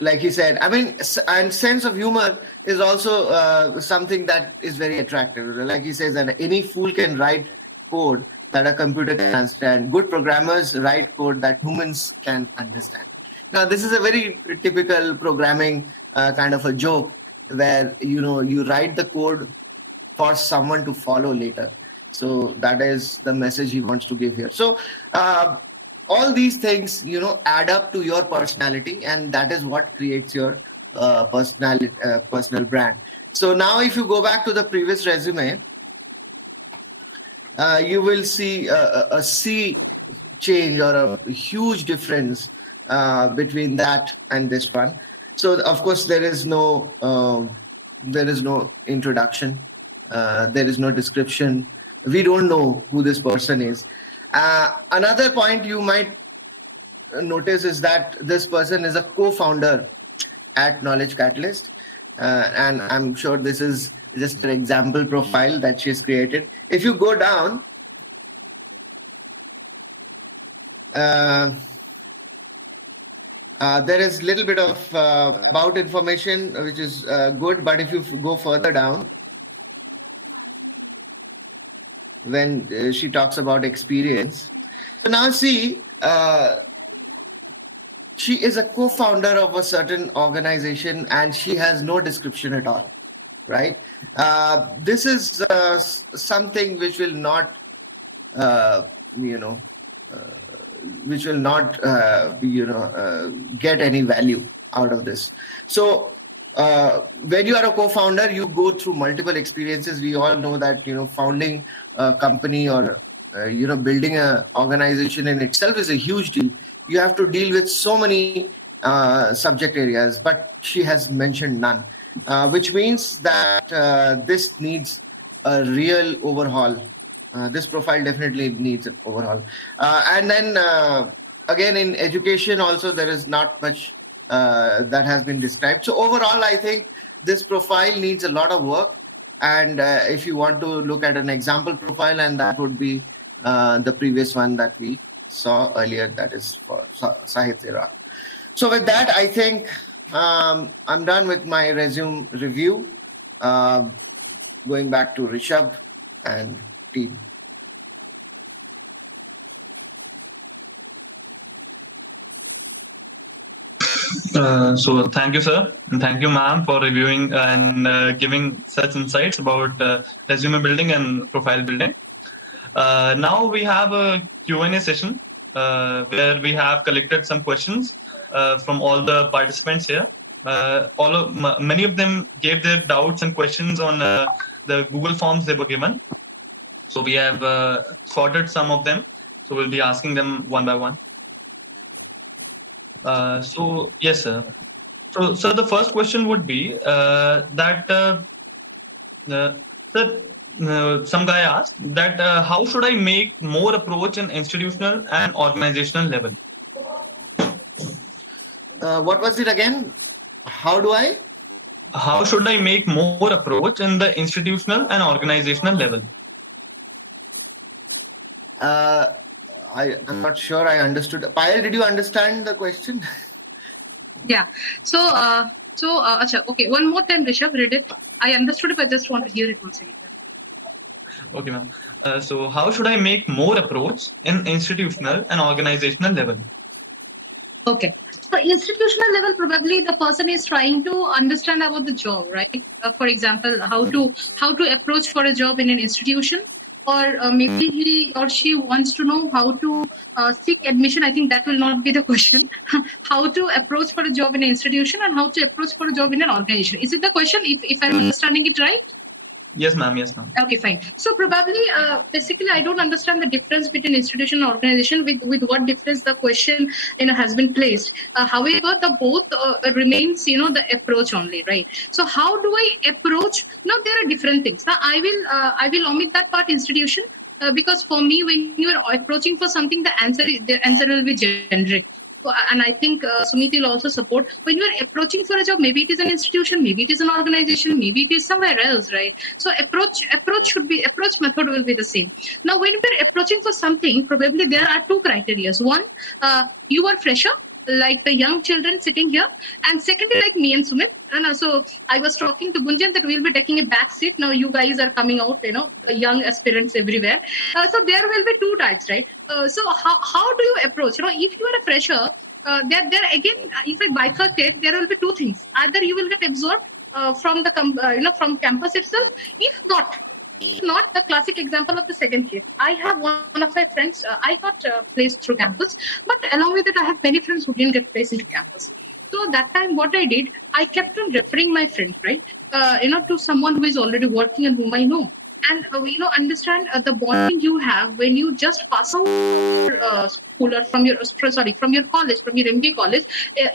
Like he said, I mean, and sense of humor is also something that is very attractive. Like he says that any fool can write code that a computer can understand. Good programmers write code that humans can understand. Now, this is a very typical programming kind of a joke where, you write the code for someone to follow later. So that is the message he wants to give here. So all these things, add up to your personality, and that is what creates your personal brand. So now if you go back to the previous resume, you will see a sea change or a huge difference between that and this one. So of course there is no introduction, there is no description. We don't know who this person is. Another point you might notice is that this person is a co-founder at Knowledge Catalyst, and I'm sure this is just an example profile that she's created. If you go down, there is a little bit of about information, which is good, but if you go further down, when she talks about experience, so now see, she is a co-founder of a certain organization and she has no description at all, right? This is something which will not, get any value out of this. So when you are a co-founder, you go through multiple experiences. We all know that, founding a company or, building an organization in itself is a huge deal. You have to deal with so many subject areas, but she has mentioned none, which means that this needs a real overhaul. This profile definitely needs an overhaul. And then again, in education also, there is not much that has been described. So overall, I think this profile needs a lot of work. And if you want to look at an example profile, and that would be the previous one that we saw earlier, that is for Sahitya Roy. So with that, I think I'm done with my resume review. Going back to Rishabh and team. So thank you, sir, and thank you, ma'am, for reviewing and giving such insights about resume building and profile building. Now we have a Q&A session where we have collected some questions from all the participants here. Many of them gave their doubts and questions on the Google Forms they were given. So we have sorted some of them. So we'll be asking them one by one. So yes, sir. So the first question would be that some guy asked that how should I make more approach in institutional and organizational level? What was it again? How should I make more approach in the institutional and organizational level? I'm not sure I understood. Payal, did you understand the question? Yeah. So, okay. One more time, Rishabh, read it. I understood it, but I just want to hear it once again. Okay, ma'am. So how should I make more approach in institutional and organizational level? Okay. So institutional level, probably the person is trying to understand about the job, right? For example, how to approach for a job in an institution, or maybe he or she wants to know how to seek admission. I think that will not be the question. How to approach for a job in an institution and how to approach for a job in an organization. Is it the question, if I'm understanding it right? Yes, ma'am. Yes, ma'am. Okay, fine. So probably, basically, I don't understand the difference between institution and organization. With what difference the question has been placed. However, the both remains the approach only, right? So how do I approach? Now there are different things. Now I will omit that part institution. Because for me, when you are approaching for something, the answer will be generic. And I think Sumit will also support. When you are approaching for a job, maybe it is an institution, maybe it is an organization, maybe it is somewhere else, right? So approach method will be the same. Now, when we are approaching for something, probably there are two criteria. One, you are fresher, like the young children sitting here, and secondly, like me and Sumit. And so I was talking to Gunjan that we'll be taking a back seat. Now you guys are coming out, the young aspirants everywhere. So there will be two types, right? So how do you approach? If you are a fresher, there again, if I bifurcate, there will be two things. Either you will get absorbed from the from campus itself. If not, the classic example of the second case. I have one of my friends, I got placed through campus, but along with it, I have many friends who didn't get placed into campus. So that time, what I did, I kept on referring my friend, right, to someone who is already working and whom I know. And, understand the bonding you have when you just pass out school or from your college, from your MBA college,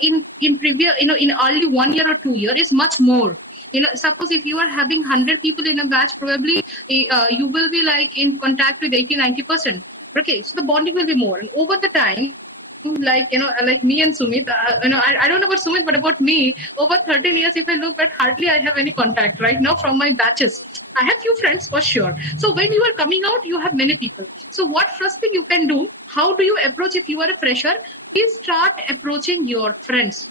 in previous, in early 1 year or 2 years is much more. Suppose if you are having 100 people in a batch, probably you will be like in contact with 80-90%. Okay, so the bonding will be more, and over the time, like me and Sumit, I don't know about Sumit, but about me, over 13 years, if I look back, hardly I have any contact right now from my batches. I have few friends for sure. So when you are coming out, you have many people. So what first thing you can do? How do you approach if you are a fresher? Please start approaching your friends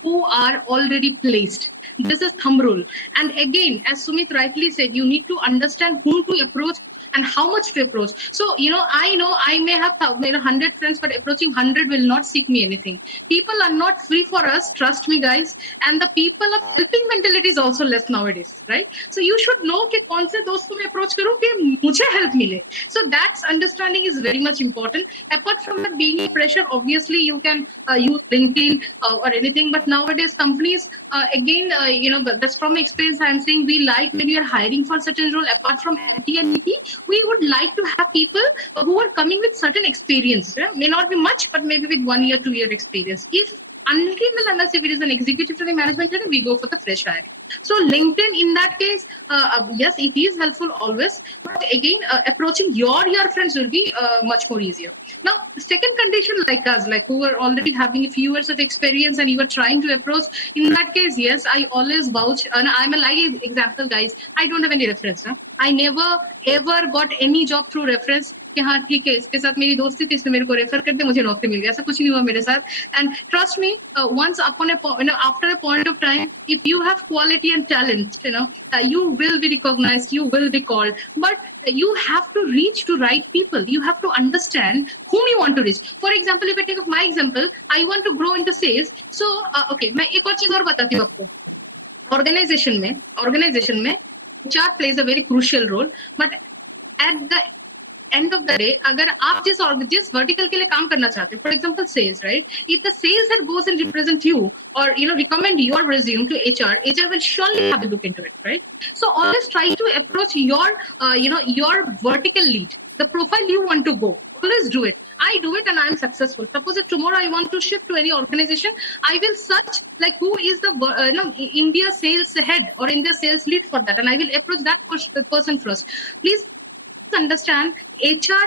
who are already placed. This is thumb rule. And again, as Sumit rightly said, you need to understand whom to approach and how much to approach. So, I may have 100 friends, but approaching 100 will not seek me anything. People are not free for us, trust me, guys. And the people of helping mentality is also less nowadays, right? So you should know कि कौन से दोस्त को मैं approach करूँ कि मुझे help मिले. So that's understanding is very much important. Apart from that, being a fresher, obviously you can use LinkedIn or anything, but nowadays companies, again, that's from experience I'm saying, we like when you are hiring for certain role, apart from TNT, we would like to have people who are coming with certain experience. May not be much, but maybe with 1 year, 2 year experience. Unless if it is an executive to the management, we go for the fresh hiring. So LinkedIn in that case, yes, it is helpful always. But again, approaching your friends will be much more easier. Now, second condition like us, like who are already having a few years of experience and you are trying to approach, in that case, yes, I always vouch. And I'm a live example, guys. I don't have any reference. I never ever got any job through reference. कि हाँ ठीक है इसके साथ मेरी दोस्ती थी इसने मेरे को रेफर कर दिया मुझे नौकरी मिल गया ऐसा कुछ नहीं हुआ मेरे साथ and trust me once upon after a point of time if you have quality and talent you will be recognized, you will be called, but you have to reach to right people. You have to understand whom you want to reach. For example, if I take up my example, I want to grow into sales. So okay, मैं एक और चीज और बताती हूँ आपको. Organization में HR plays a very crucial role, but at the end of the day, अगर आप जिस vertical के लिए काम करना चाहते हो, for example, sales, right? If the sales head goes and represent you or recommend your resume to HR will surely have a look into it, right? So always try to approach your vertical lead, the profile you want to go. Always do it. I do it and I'm successful. Suppose if tomorrow I want to shift to any organization, I will search like who is the India sales head or India sales lead for that, and I will approach that person first. Please understand, HR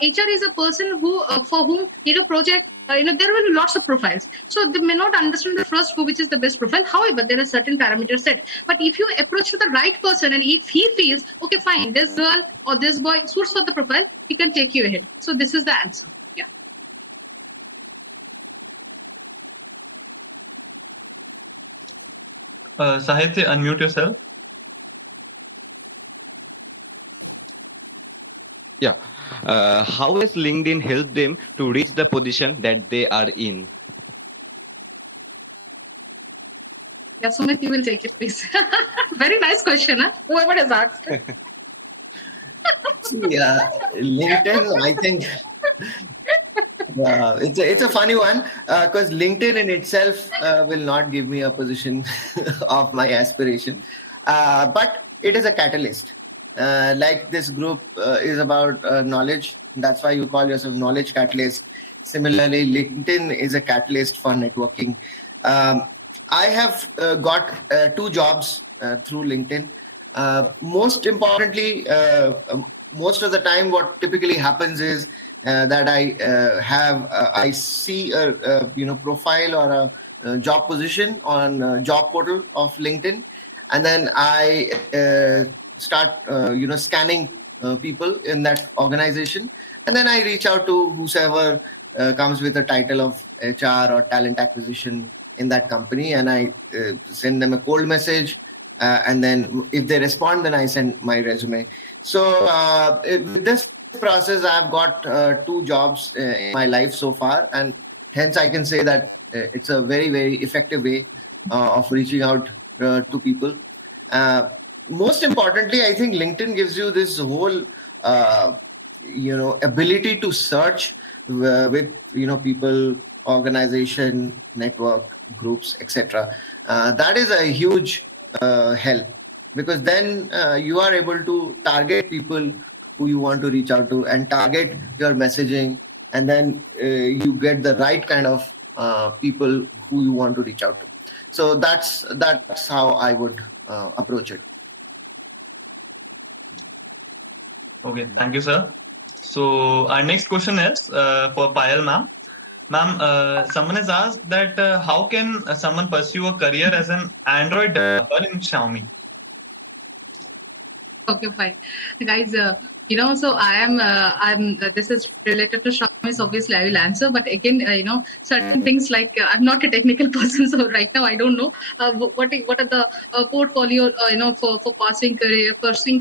is a person who for whom project. There will be lots of profiles, so they may not understand the first which is the best profile. However, there are certain parameters set. But if you approach to the right person and if he feels okay, fine, this girl or this boy suits for the profile, he can take you ahead. So this is the answer. Yeah. Sahitya, unmute yourself. Yeah. How has LinkedIn helped them to reach the position that they are in? Yeah, Sumit, you will take it, please. Very nice question, huh? Whoever has asked. Yeah, LinkedIn, I think it's a funny one because LinkedIn in itself will not give me a position of my aspiration. But it is a catalyst. Like this group is about knowledge. That's why you call yourself Knowledge Catalyst. Similarly, LinkedIn is a catalyst for networking. I have got 2 jobs through LinkedIn. Most importantly, most of the time, what typically happens is that I see a profile or a job position on job portal of LinkedIn, and then I start scanning people in that organization, and then I reach out to whosoever comes with a title of HR or talent acquisition in that company, and I send them a cold message, and then if they respond, then I send my resume. So with this process, I've got 2 jobs in my life so far, and hence I can say that it's a very, very effective way of reaching out to people. Most importantly, I think LinkedIn gives you this whole ability to search with people, organization, network, groups, etc. That is a huge help, because then you are able to target people who you want to reach out to and target your messaging, and then you get the right kind of people who you want to reach out to. So that's how I would approach it. Okay, thank you, sir. So our next question is for Payal ma'am. Ma'am, someone has asked that how can someone pursue a career as an Android developer in Xiaomi? Okay, fine, guys. So I'm. This is related to Xiaomi, so obviously I will answer. But again, certain things like I'm not a technical person, so right now I don't know what are the portfolio, for pursuing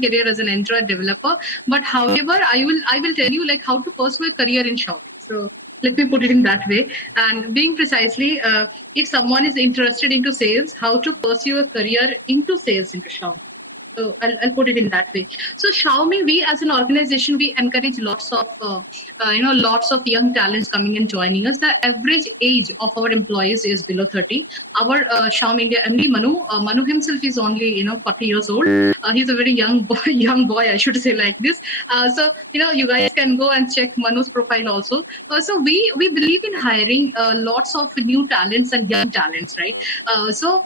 career as an Android developer. But however, I will tell you like how to pursue a career in Xiaomi. So let me put it in that way. And being precisely, if someone is interested into sales, how to pursue a career into sales into Xiaomi. So I'll put it in that way. So Xiaomi, we as an organization, we encourage lots of young talents coming and joining us. The average age of our employees is below 30. Our Xiaomi India MD Manu himself is only 40 years old. He's a very young boy, I should say like this. So you guys can go and check Manu's profile also. So we believe in hiring lots of new talents and young talents, right? So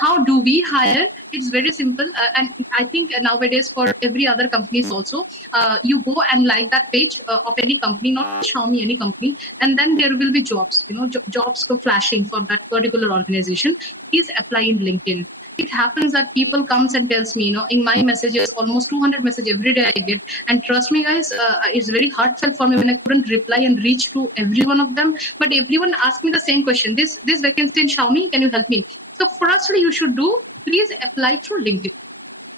how do we hire? It's very simple, and I think nowadays for every other companies also, you go and like that page of any company, not Xiaomi, any company, and then there will be jobs. Jobs go flashing for that particular organization. Please apply in LinkedIn. It happens that people comes and tells me, in my messages, almost 200 messages every day I get, and trust me, guys, it's very heartfelt for me when I couldn't reply and reach to every one of them. But everyone asked me the same question: this vacancy in Xiaomi, can you help me? So firstly, you should do. Please apply through LinkedIn.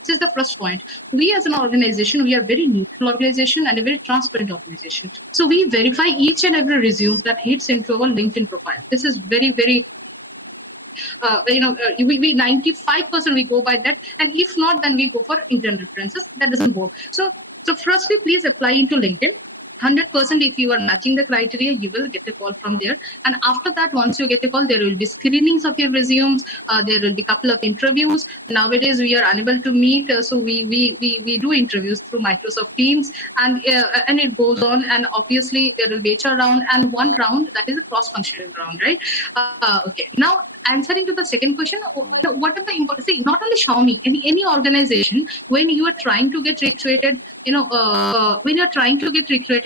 This is the first point. We as an organization, we are very neutral organization and a very transparent organization. So we verify each and every resume that hits into our LinkedIn profile. This is very, very, we 95% we go by that. And if not, then we go for internet references. That doesn't work. So firstly, please apply into LinkedIn. 100% if you are matching the criteria, you will get a call from there. And after that, once you get a call, there will be screenings of your resumes. There will be a couple of interviews. Nowadays, we are unable to meet, so we do interviews through Microsoft Teams, and it goes on. And obviously, there will be HR round and one round that is a cross-functional round, right? Okay. Now, answering to the second question, what are the important? See, not only Xiaomi, any organization, when you are trying to get recruited, when you're trying to get recruited,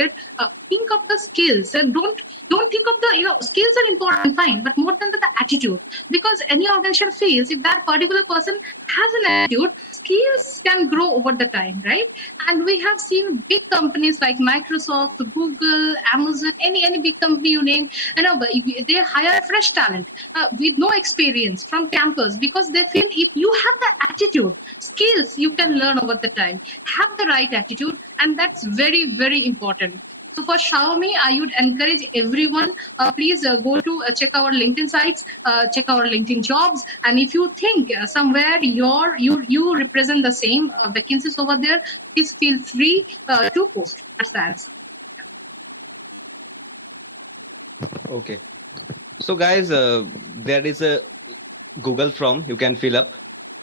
think of the skills and don't think of the skills are important, fine, but more than that, the attitude, because any organization feels if that particular person has an attitude, skills can grow over the time, right? And we have seen big companies like Microsoft, Google, Amazon, any big company you name, they hire fresh talent with no experience from campus, because they feel if you have the attitude, skills you can learn over the time. Have the right attitude, and that's very, very important. So for Xiaomi, I would encourage everyone, please go to check our LinkedIn sites, check our LinkedIn jobs, and if you think somewhere you represent the same vacancies over there, please feel free to post. That's the answer. Okay. So guys, there is a Google form you can fill up.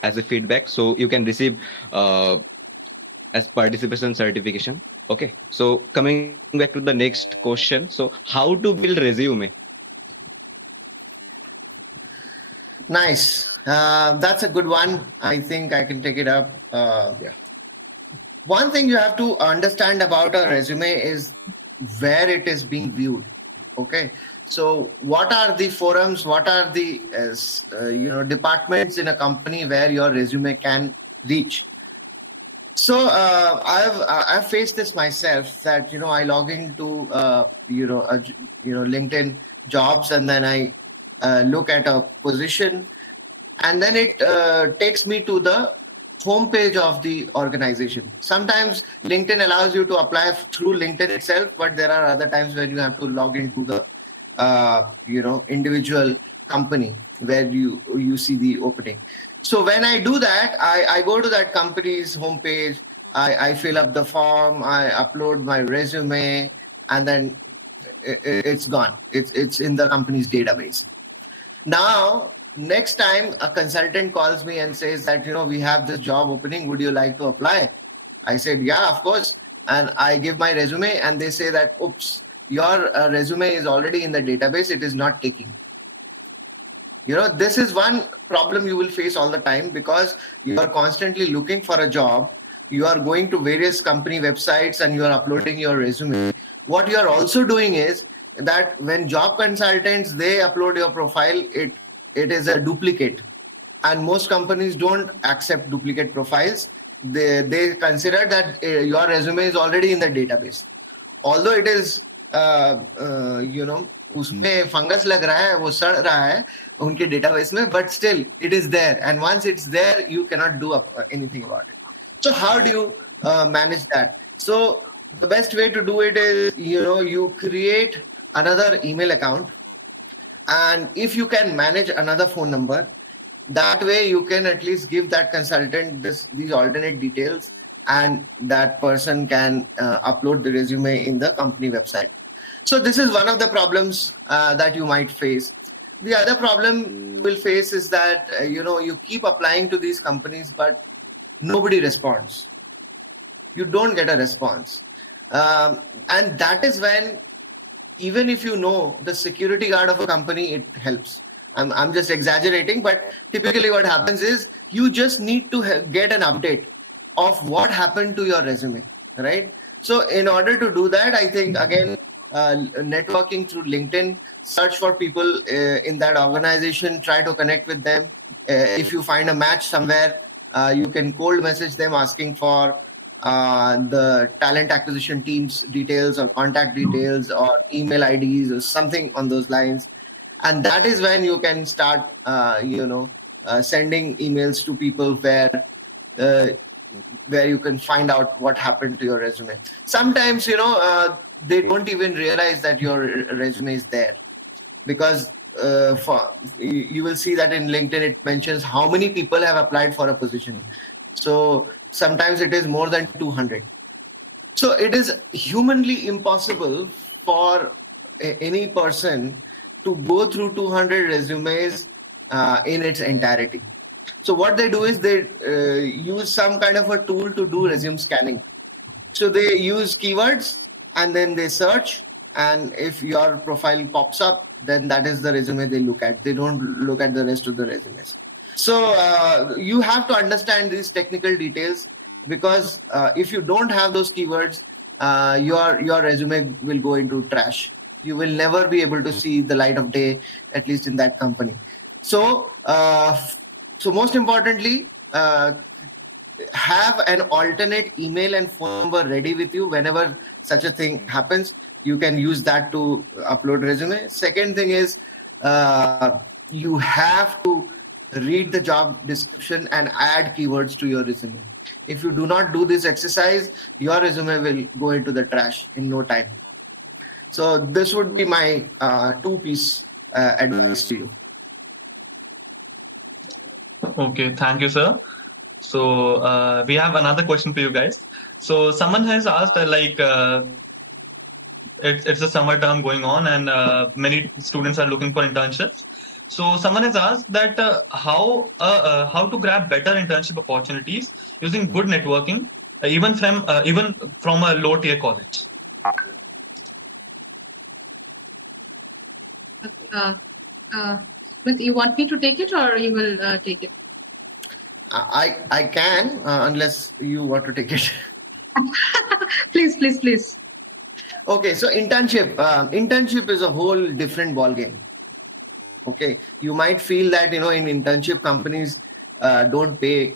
as a feedback, so you can receive as participation certification. Okay, so coming back to the next question, so how to build resume? Nice. That's a good one. I think I can take it up. Yeah. One thing you have to understand about a resume is where it is being viewed. Okay. So what are the forums? What are the departments in a company where your resume can reach? So I've faced this myself, that I log into LinkedIn jobs, and then I look at a position, and then it takes me to the homepage of the organization. Sometimes LinkedIn allows you to apply through LinkedIn itself, but there are other times when you have to log into the individual company where you see the opening. So when I do that, I go to that company's homepage, I fill up the form, I upload my resume, and then it's gone. It's in the company's database. Now, next time a consultant calls me and says that, we have this job opening, would you like to apply? I said, yeah, of course. And I give my resume, and they say that, oops, your resume is already in the database, it is not taking. This is one problem you will face all the time, because you are constantly looking for a job. You are going to various company websites and you are uploading your resume. What you are also doing is that when job consultants, they upload your profile, it is a duplicate. And most companies don't accept duplicate profiles. They consider that your resume is already in the database. Although it is, उसमें fungus लग रहा है, वो सड़ रहा है उनके database में, but still it is there, and once it's there, you cannot do anything about it. So how do you manage that? So the best way to do it is, you create another email account, and if you can manage another phone number, that way you can at least give that consultant these alternate details, and that person can upload the resume in the company website. So this is one of the problems that you might face. The other problem you will face is that, you keep applying to these companies, but nobody responds. You don't get a response. And that is when, even if you know the security guard of a company, it helps. I'm just exaggerating, but typically what happens is you just need to get an update of what happened to your resume, right? So in order to do that, I think, again, networking through LinkedIn, search for people in that organization, try to connect with them. If you find a match somewhere, you can cold message them asking for the talent acquisition team's details or contact details or email IDs or something on those lines. And that is when you can start, sending emails to people where you can find out what happened to your resume. Sometimes, they don't even realize that your resume is there, because you will see that in LinkedIn, it mentions how many people have applied for a position. So sometimes it is more than 200. So it is humanly impossible for any person to go through 200 resumes in its entirety. So what they do is they use some kind of a tool to do resume scanning. So they use keywords and then they search. And if your profile pops up, then that is the resume they look at. They don't look at the rest of the resumes. So you have to understand these technical details, because if you don't have those keywords, your resume will go into trash. You will never be able to see the light of day, at least in that company. So most importantly, have an alternate email and phone number ready with you whenever such a thing happens. You can use that to upload resume. Second thing is, you have to read the job description and add keywords to your resume. If you do not do this exercise, your resume will go into the trash in no time. So this would be my two-piece advice to you. Okay, thank you, sir. So we have another question for you guys. So someone has asked, it's a summer term going on, and many students are looking for internships. So someone has asked that how to grab better internship opportunities using good networking, even from a low tier college. But you want me to take it, or you will take it? I can, unless you want to take it. Please. Okay, so internship is a whole different ball game. Okay, you might feel that in internship companies don't pay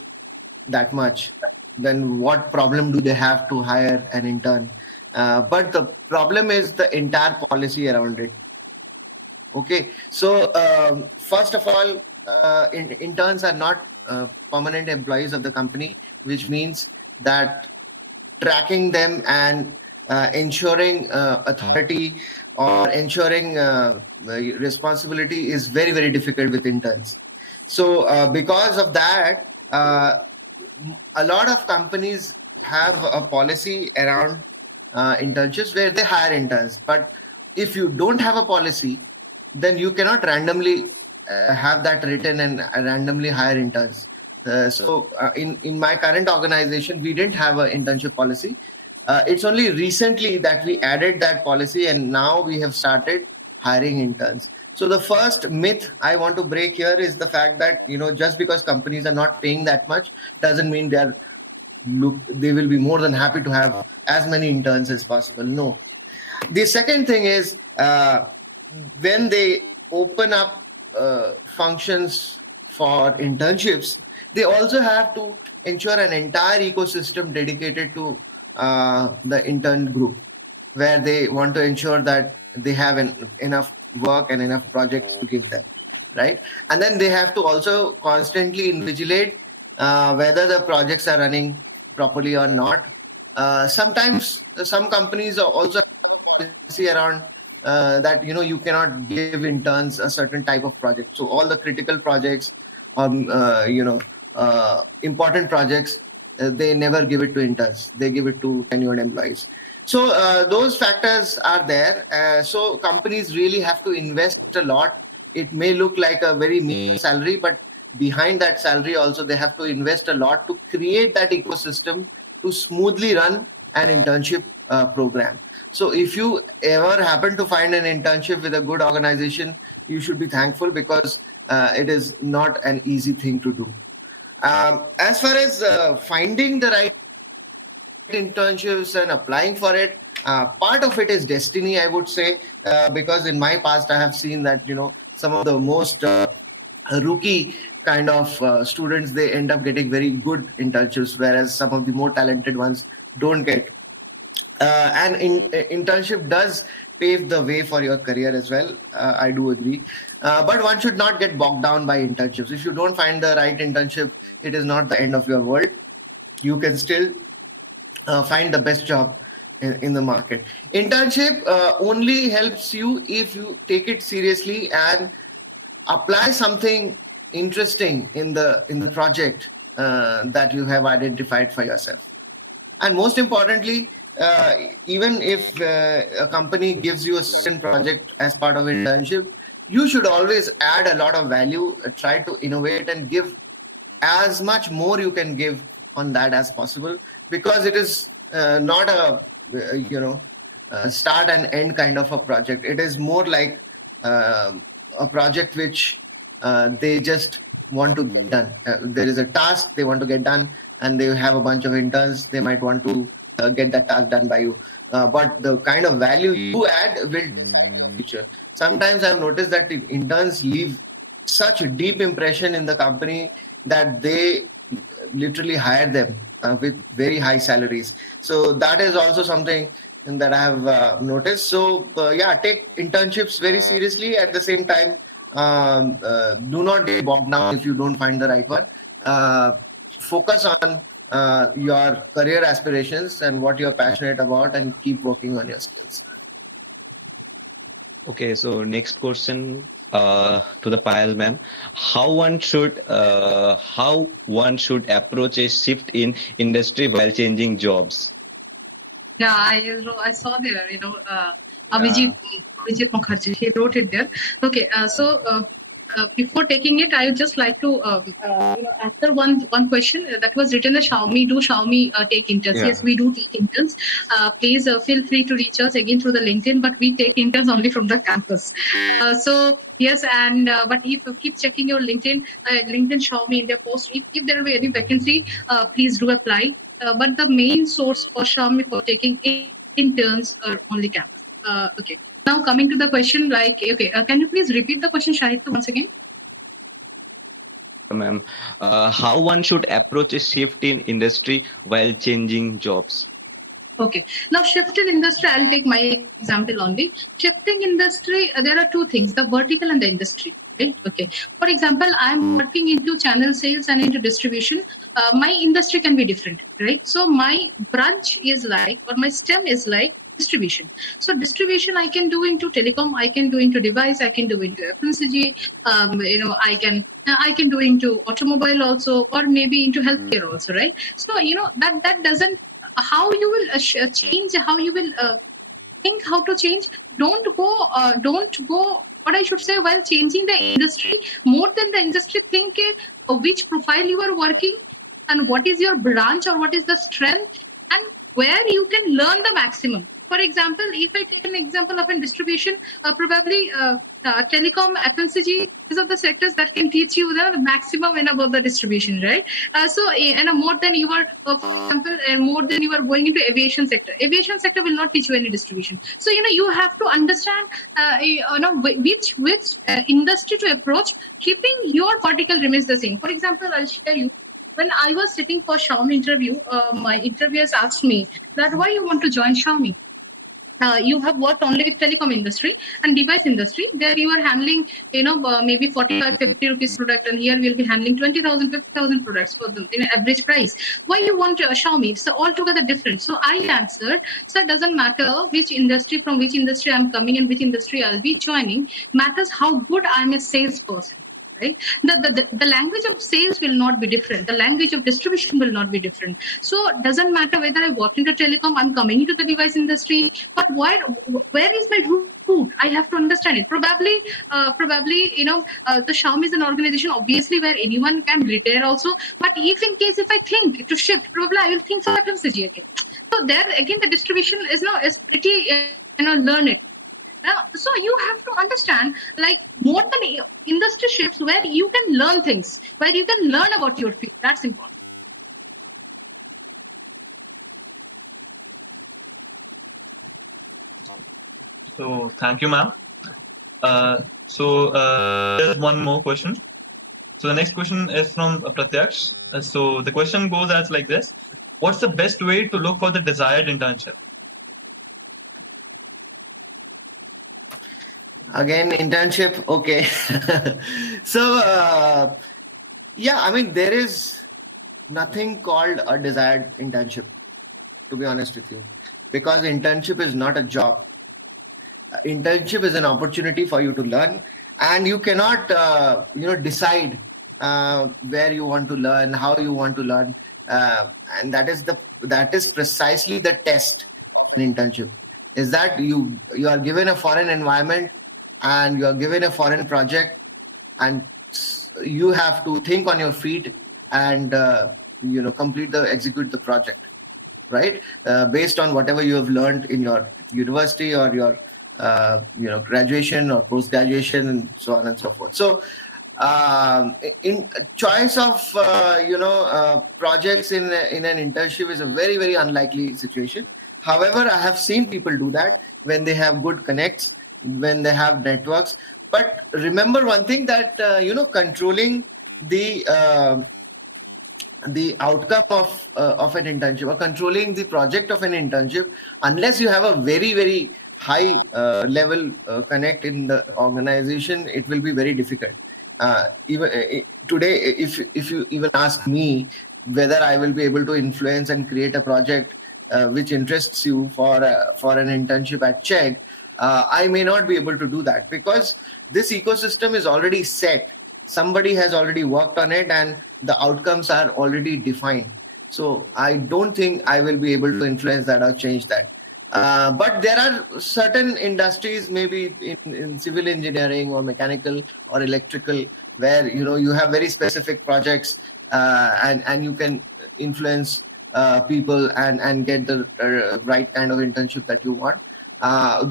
that much. Then what problem do they have to hire an intern? But the problem is the entire policy around it. Okay, so first of all, interns are not permanent employees of the company, which means that tracking them and ensuring authority or ensuring responsibility is very, very difficult with interns. So because of that, a lot of companies have a policy around internships where they hire interns. But if you don't have a policy, then you cannot randomly have that written and randomly hire interns. In my current organization, we didn't have an internship policy. It's only recently that we added that policy, and now we have started hiring interns. So the first myth I want to break here is the fact that just because companies are not paying that much doesn't mean they will be more than happy to have as many interns as possible. No. The second thing is when they open up functions for internships, they also have to ensure an entire ecosystem dedicated to the intern group, where they want to ensure that they have enough work and enough project to give them, right? And then they have to also constantly invigilate whether the projects are running properly or not. Sometimes some companies are also see around that you cannot give interns a certain type of project. So all the critical projects, important projects, they never give it to interns. They give it to tenured employees. So those factors are there. So companies really have to invest a lot. It may look like a very mean salary, but behind that salary also they have to invest a lot to create that ecosystem to smoothly run an internship program. So if you ever happen to find an internship with a good organization, you should be thankful, because it is not an easy thing to do. As far as finding the right internships and applying for it, part of it is destiny, I would say, because in my past I have seen that some of the most rookie kind of students, they end up getting very good internships, whereas some of the more talented ones don't get. And internship does pave the way for your career as well. I do agree. But one should not get bogged down by internships. If you don't find the right internship, it is not the end of your world. You can still find the best job in the market. Internship only helps you if you take it seriously and apply something interesting in the project that you have identified for yourself. And most importantly, even if a company gives you a certain project as part of internship, you should always add a lot of value, try to innovate and give as much more you can give on that as possible, because it is not a start and end kind of a project. It is more like a project which they just want to get done. There is a task they want to get done, and they have a bunch of interns. They might want to get that task done by you. But the kind of value you add will future. Sometimes I've noticed that the interns leave such a deep impression in the company that they literally hire them with very high salaries. So that is also something that I have noticed. So take internships very seriously. At the same time, do not get bogged down if you don't find the right one. Focus on your career aspirations and what you're passionate about, and keep working on your skills. Okay, so next question to the Payal ma'am: how one should approach a shift in industry while changing jobs? Yeah, I saw there, Abhijit Mukherjee, he wrote it there. Okay, before taking it, I would just like to answer one question that was written as Xiaomi. Do Xiaomi take interns? Yeah. Yes, we do take interns. Please feel free to reach us again through the LinkedIn, but we take interns only from the campus. So yes, and but if you keep checking your LinkedIn, Xiaomi India post, if there will be any vacancy, please do apply. But the main source for Xiaomi for taking interns are only campus. Okay. Now coming to the question, can you please repeat the question, Shahid, once again? Ma'am, how one should approach a shift in industry while changing jobs? Okay. Now, shift in industry, I'll take my example only. Shifting industry, there are two things, the vertical and the industry. Right? Okay. For example, I'm working into channel sales and into distribution. My industry can be different, right? So my branch is like, or my STEM is like distribution. So distribution I can do into telecom, I can do into device, I can do into FMCG, I can do into automobile also, or maybe into healthcare also, right? So that doesn't, how you will change, how you will think how to change. Don't go, what I should say, while changing the industry, more than the industry, think which profile you are working and what is your branch or what is the strength and where you can learn the maximum. For example, if I take an example of a distribution, probably telecom, FMCG, these are the sectors that can teach you the maximum and about the distribution, right? More than you are, for example, and more than you are going into aviation sector. Aviation sector will not teach you any distribution. So you have to understand, which industry to approach, keeping your vertical remains the same. For example, I'll share you. When I was sitting for Xiaomi interview, my interviewers asked me that why you want to join Xiaomi. You have worked only with telecom industry and device industry. There you are handling, maybe 45, 50 rupees product, and here we'll be handling 20,000, 50,000 products for the average price. Why you want Xiaomi? It's altogether different. So I answered, so it doesn't matter from which industry I'm coming and which industry I'll be joining. Matters how good I'm a salesperson. Right? The language of sales will not be different. The language of distribution will not be different. So it doesn't matter whether I work into telecom, I'm coming into the device industry, but where is my route? I have to understand it. Probably, the Xiaomi is an organization, obviously, where anyone can retire also. But if I think to shift, probably I will think for FMCG again. So there again, the distribution is pretty, learn it. So you have to understand, like, more than industry shifts, where you can learn things, where you can learn about your field. That's important. So thank you, ma'am. There's one more question. So the next question is from Pratyaksh. So the question goes as like this: what's the best way to look for the desired internship? Again, internship. Okay. So, there is nothing called a desired internship, to be honest with you, because internship is not a job. Internship is an opportunity for you to learn, and you cannot, decide where you want to learn, how you want to learn, and that is precisely the test in internship. Is that you are given a foreign environment and you are given a foreign project, and you have to think on your feet and execute the project, right? Based on whatever you have learned in your university or your graduation or post graduation and so on and so forth. So in choice of projects in an internship is a very, very unlikely situation. However, I have seen people do that when they have good connects, when they have networks. But remember one thing, that controlling the outcome of an internship, or controlling the project of an internship, unless you have a very, very high level connect in the organization, it will be very difficult. Even today, if you even ask me whether I will be able to influence and create a project which interests you for an internship at Chegg, I may not be able to do that, because this ecosystem is already set. Somebody has already worked on it and the outcomes are already defined. So I don't think I will be able to influence that or change that. But there are certain industries, maybe in civil engineering or mechanical or electrical, where you have very specific projects, and you can influence people and get the right kind of internship that you want.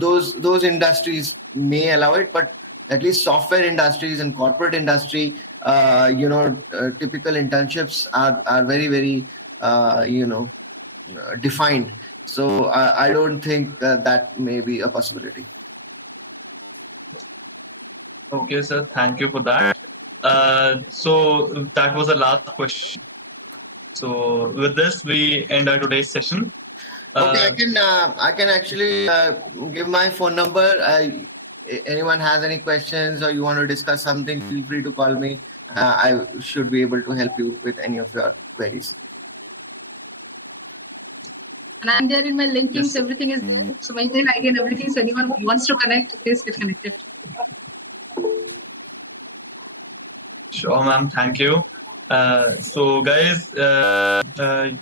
Those industries may allow it, but at least software industries and corporate industry, typical internships are very, very defined. So I don't think that may be a possibility. Okay, sir. Thank you for that. So that was the last question. So with this, we end our today's session. Okay, I can actually give my phone number. Anyone has any questions or you want to discuss something, feel free to call me. I should be able to help you with any of your queries. And I'm there in my linkings. Yes. Everything is so my email ID and everything. So anyone who wants to connect, please get connected. Sure, ma'am. Thank you. So, guys,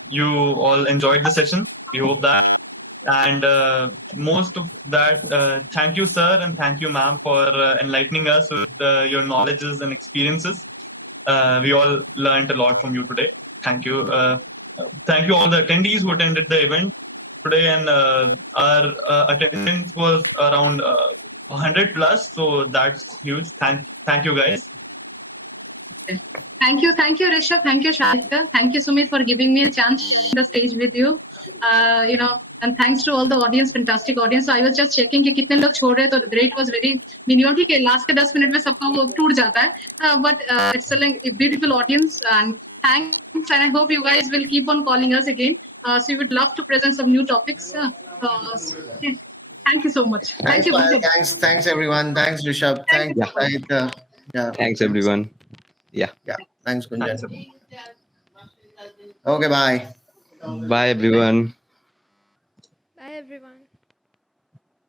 you all enjoyed the session. We hope that. And most of that, thank you, sir, and thank you, ma'am, for enlightening us with your knowledges and experiences. We all learned a lot from you today. Thank you. Thank you all the attendees who attended the event today, and our attendance was around 100 plus, so that's huge. Thank you, guys. Thank you, Rishabh. Thank you, Shahika. Thank you, Sumit, for giving me a chance on the stage with you. And thanks to all the audience, fantastic audience. So I was just checking कि कितने लोग छोड़ रहे हैं, तो the rate was very minimum. ठीक है, last के 10 मिनट में सबका वो टूट जाता है. But it's a beautiful audience, and thanks. And I hope you guys will keep on calling us again. So we would love to present some new topics. Thank you so much. Thank you. Thanks everyone. Thanks Rishabh. Thanks Sahitya. Yeah. Thanks everyone. Yeah. Thanks Gunjan. Okay, bye. Bye everyone.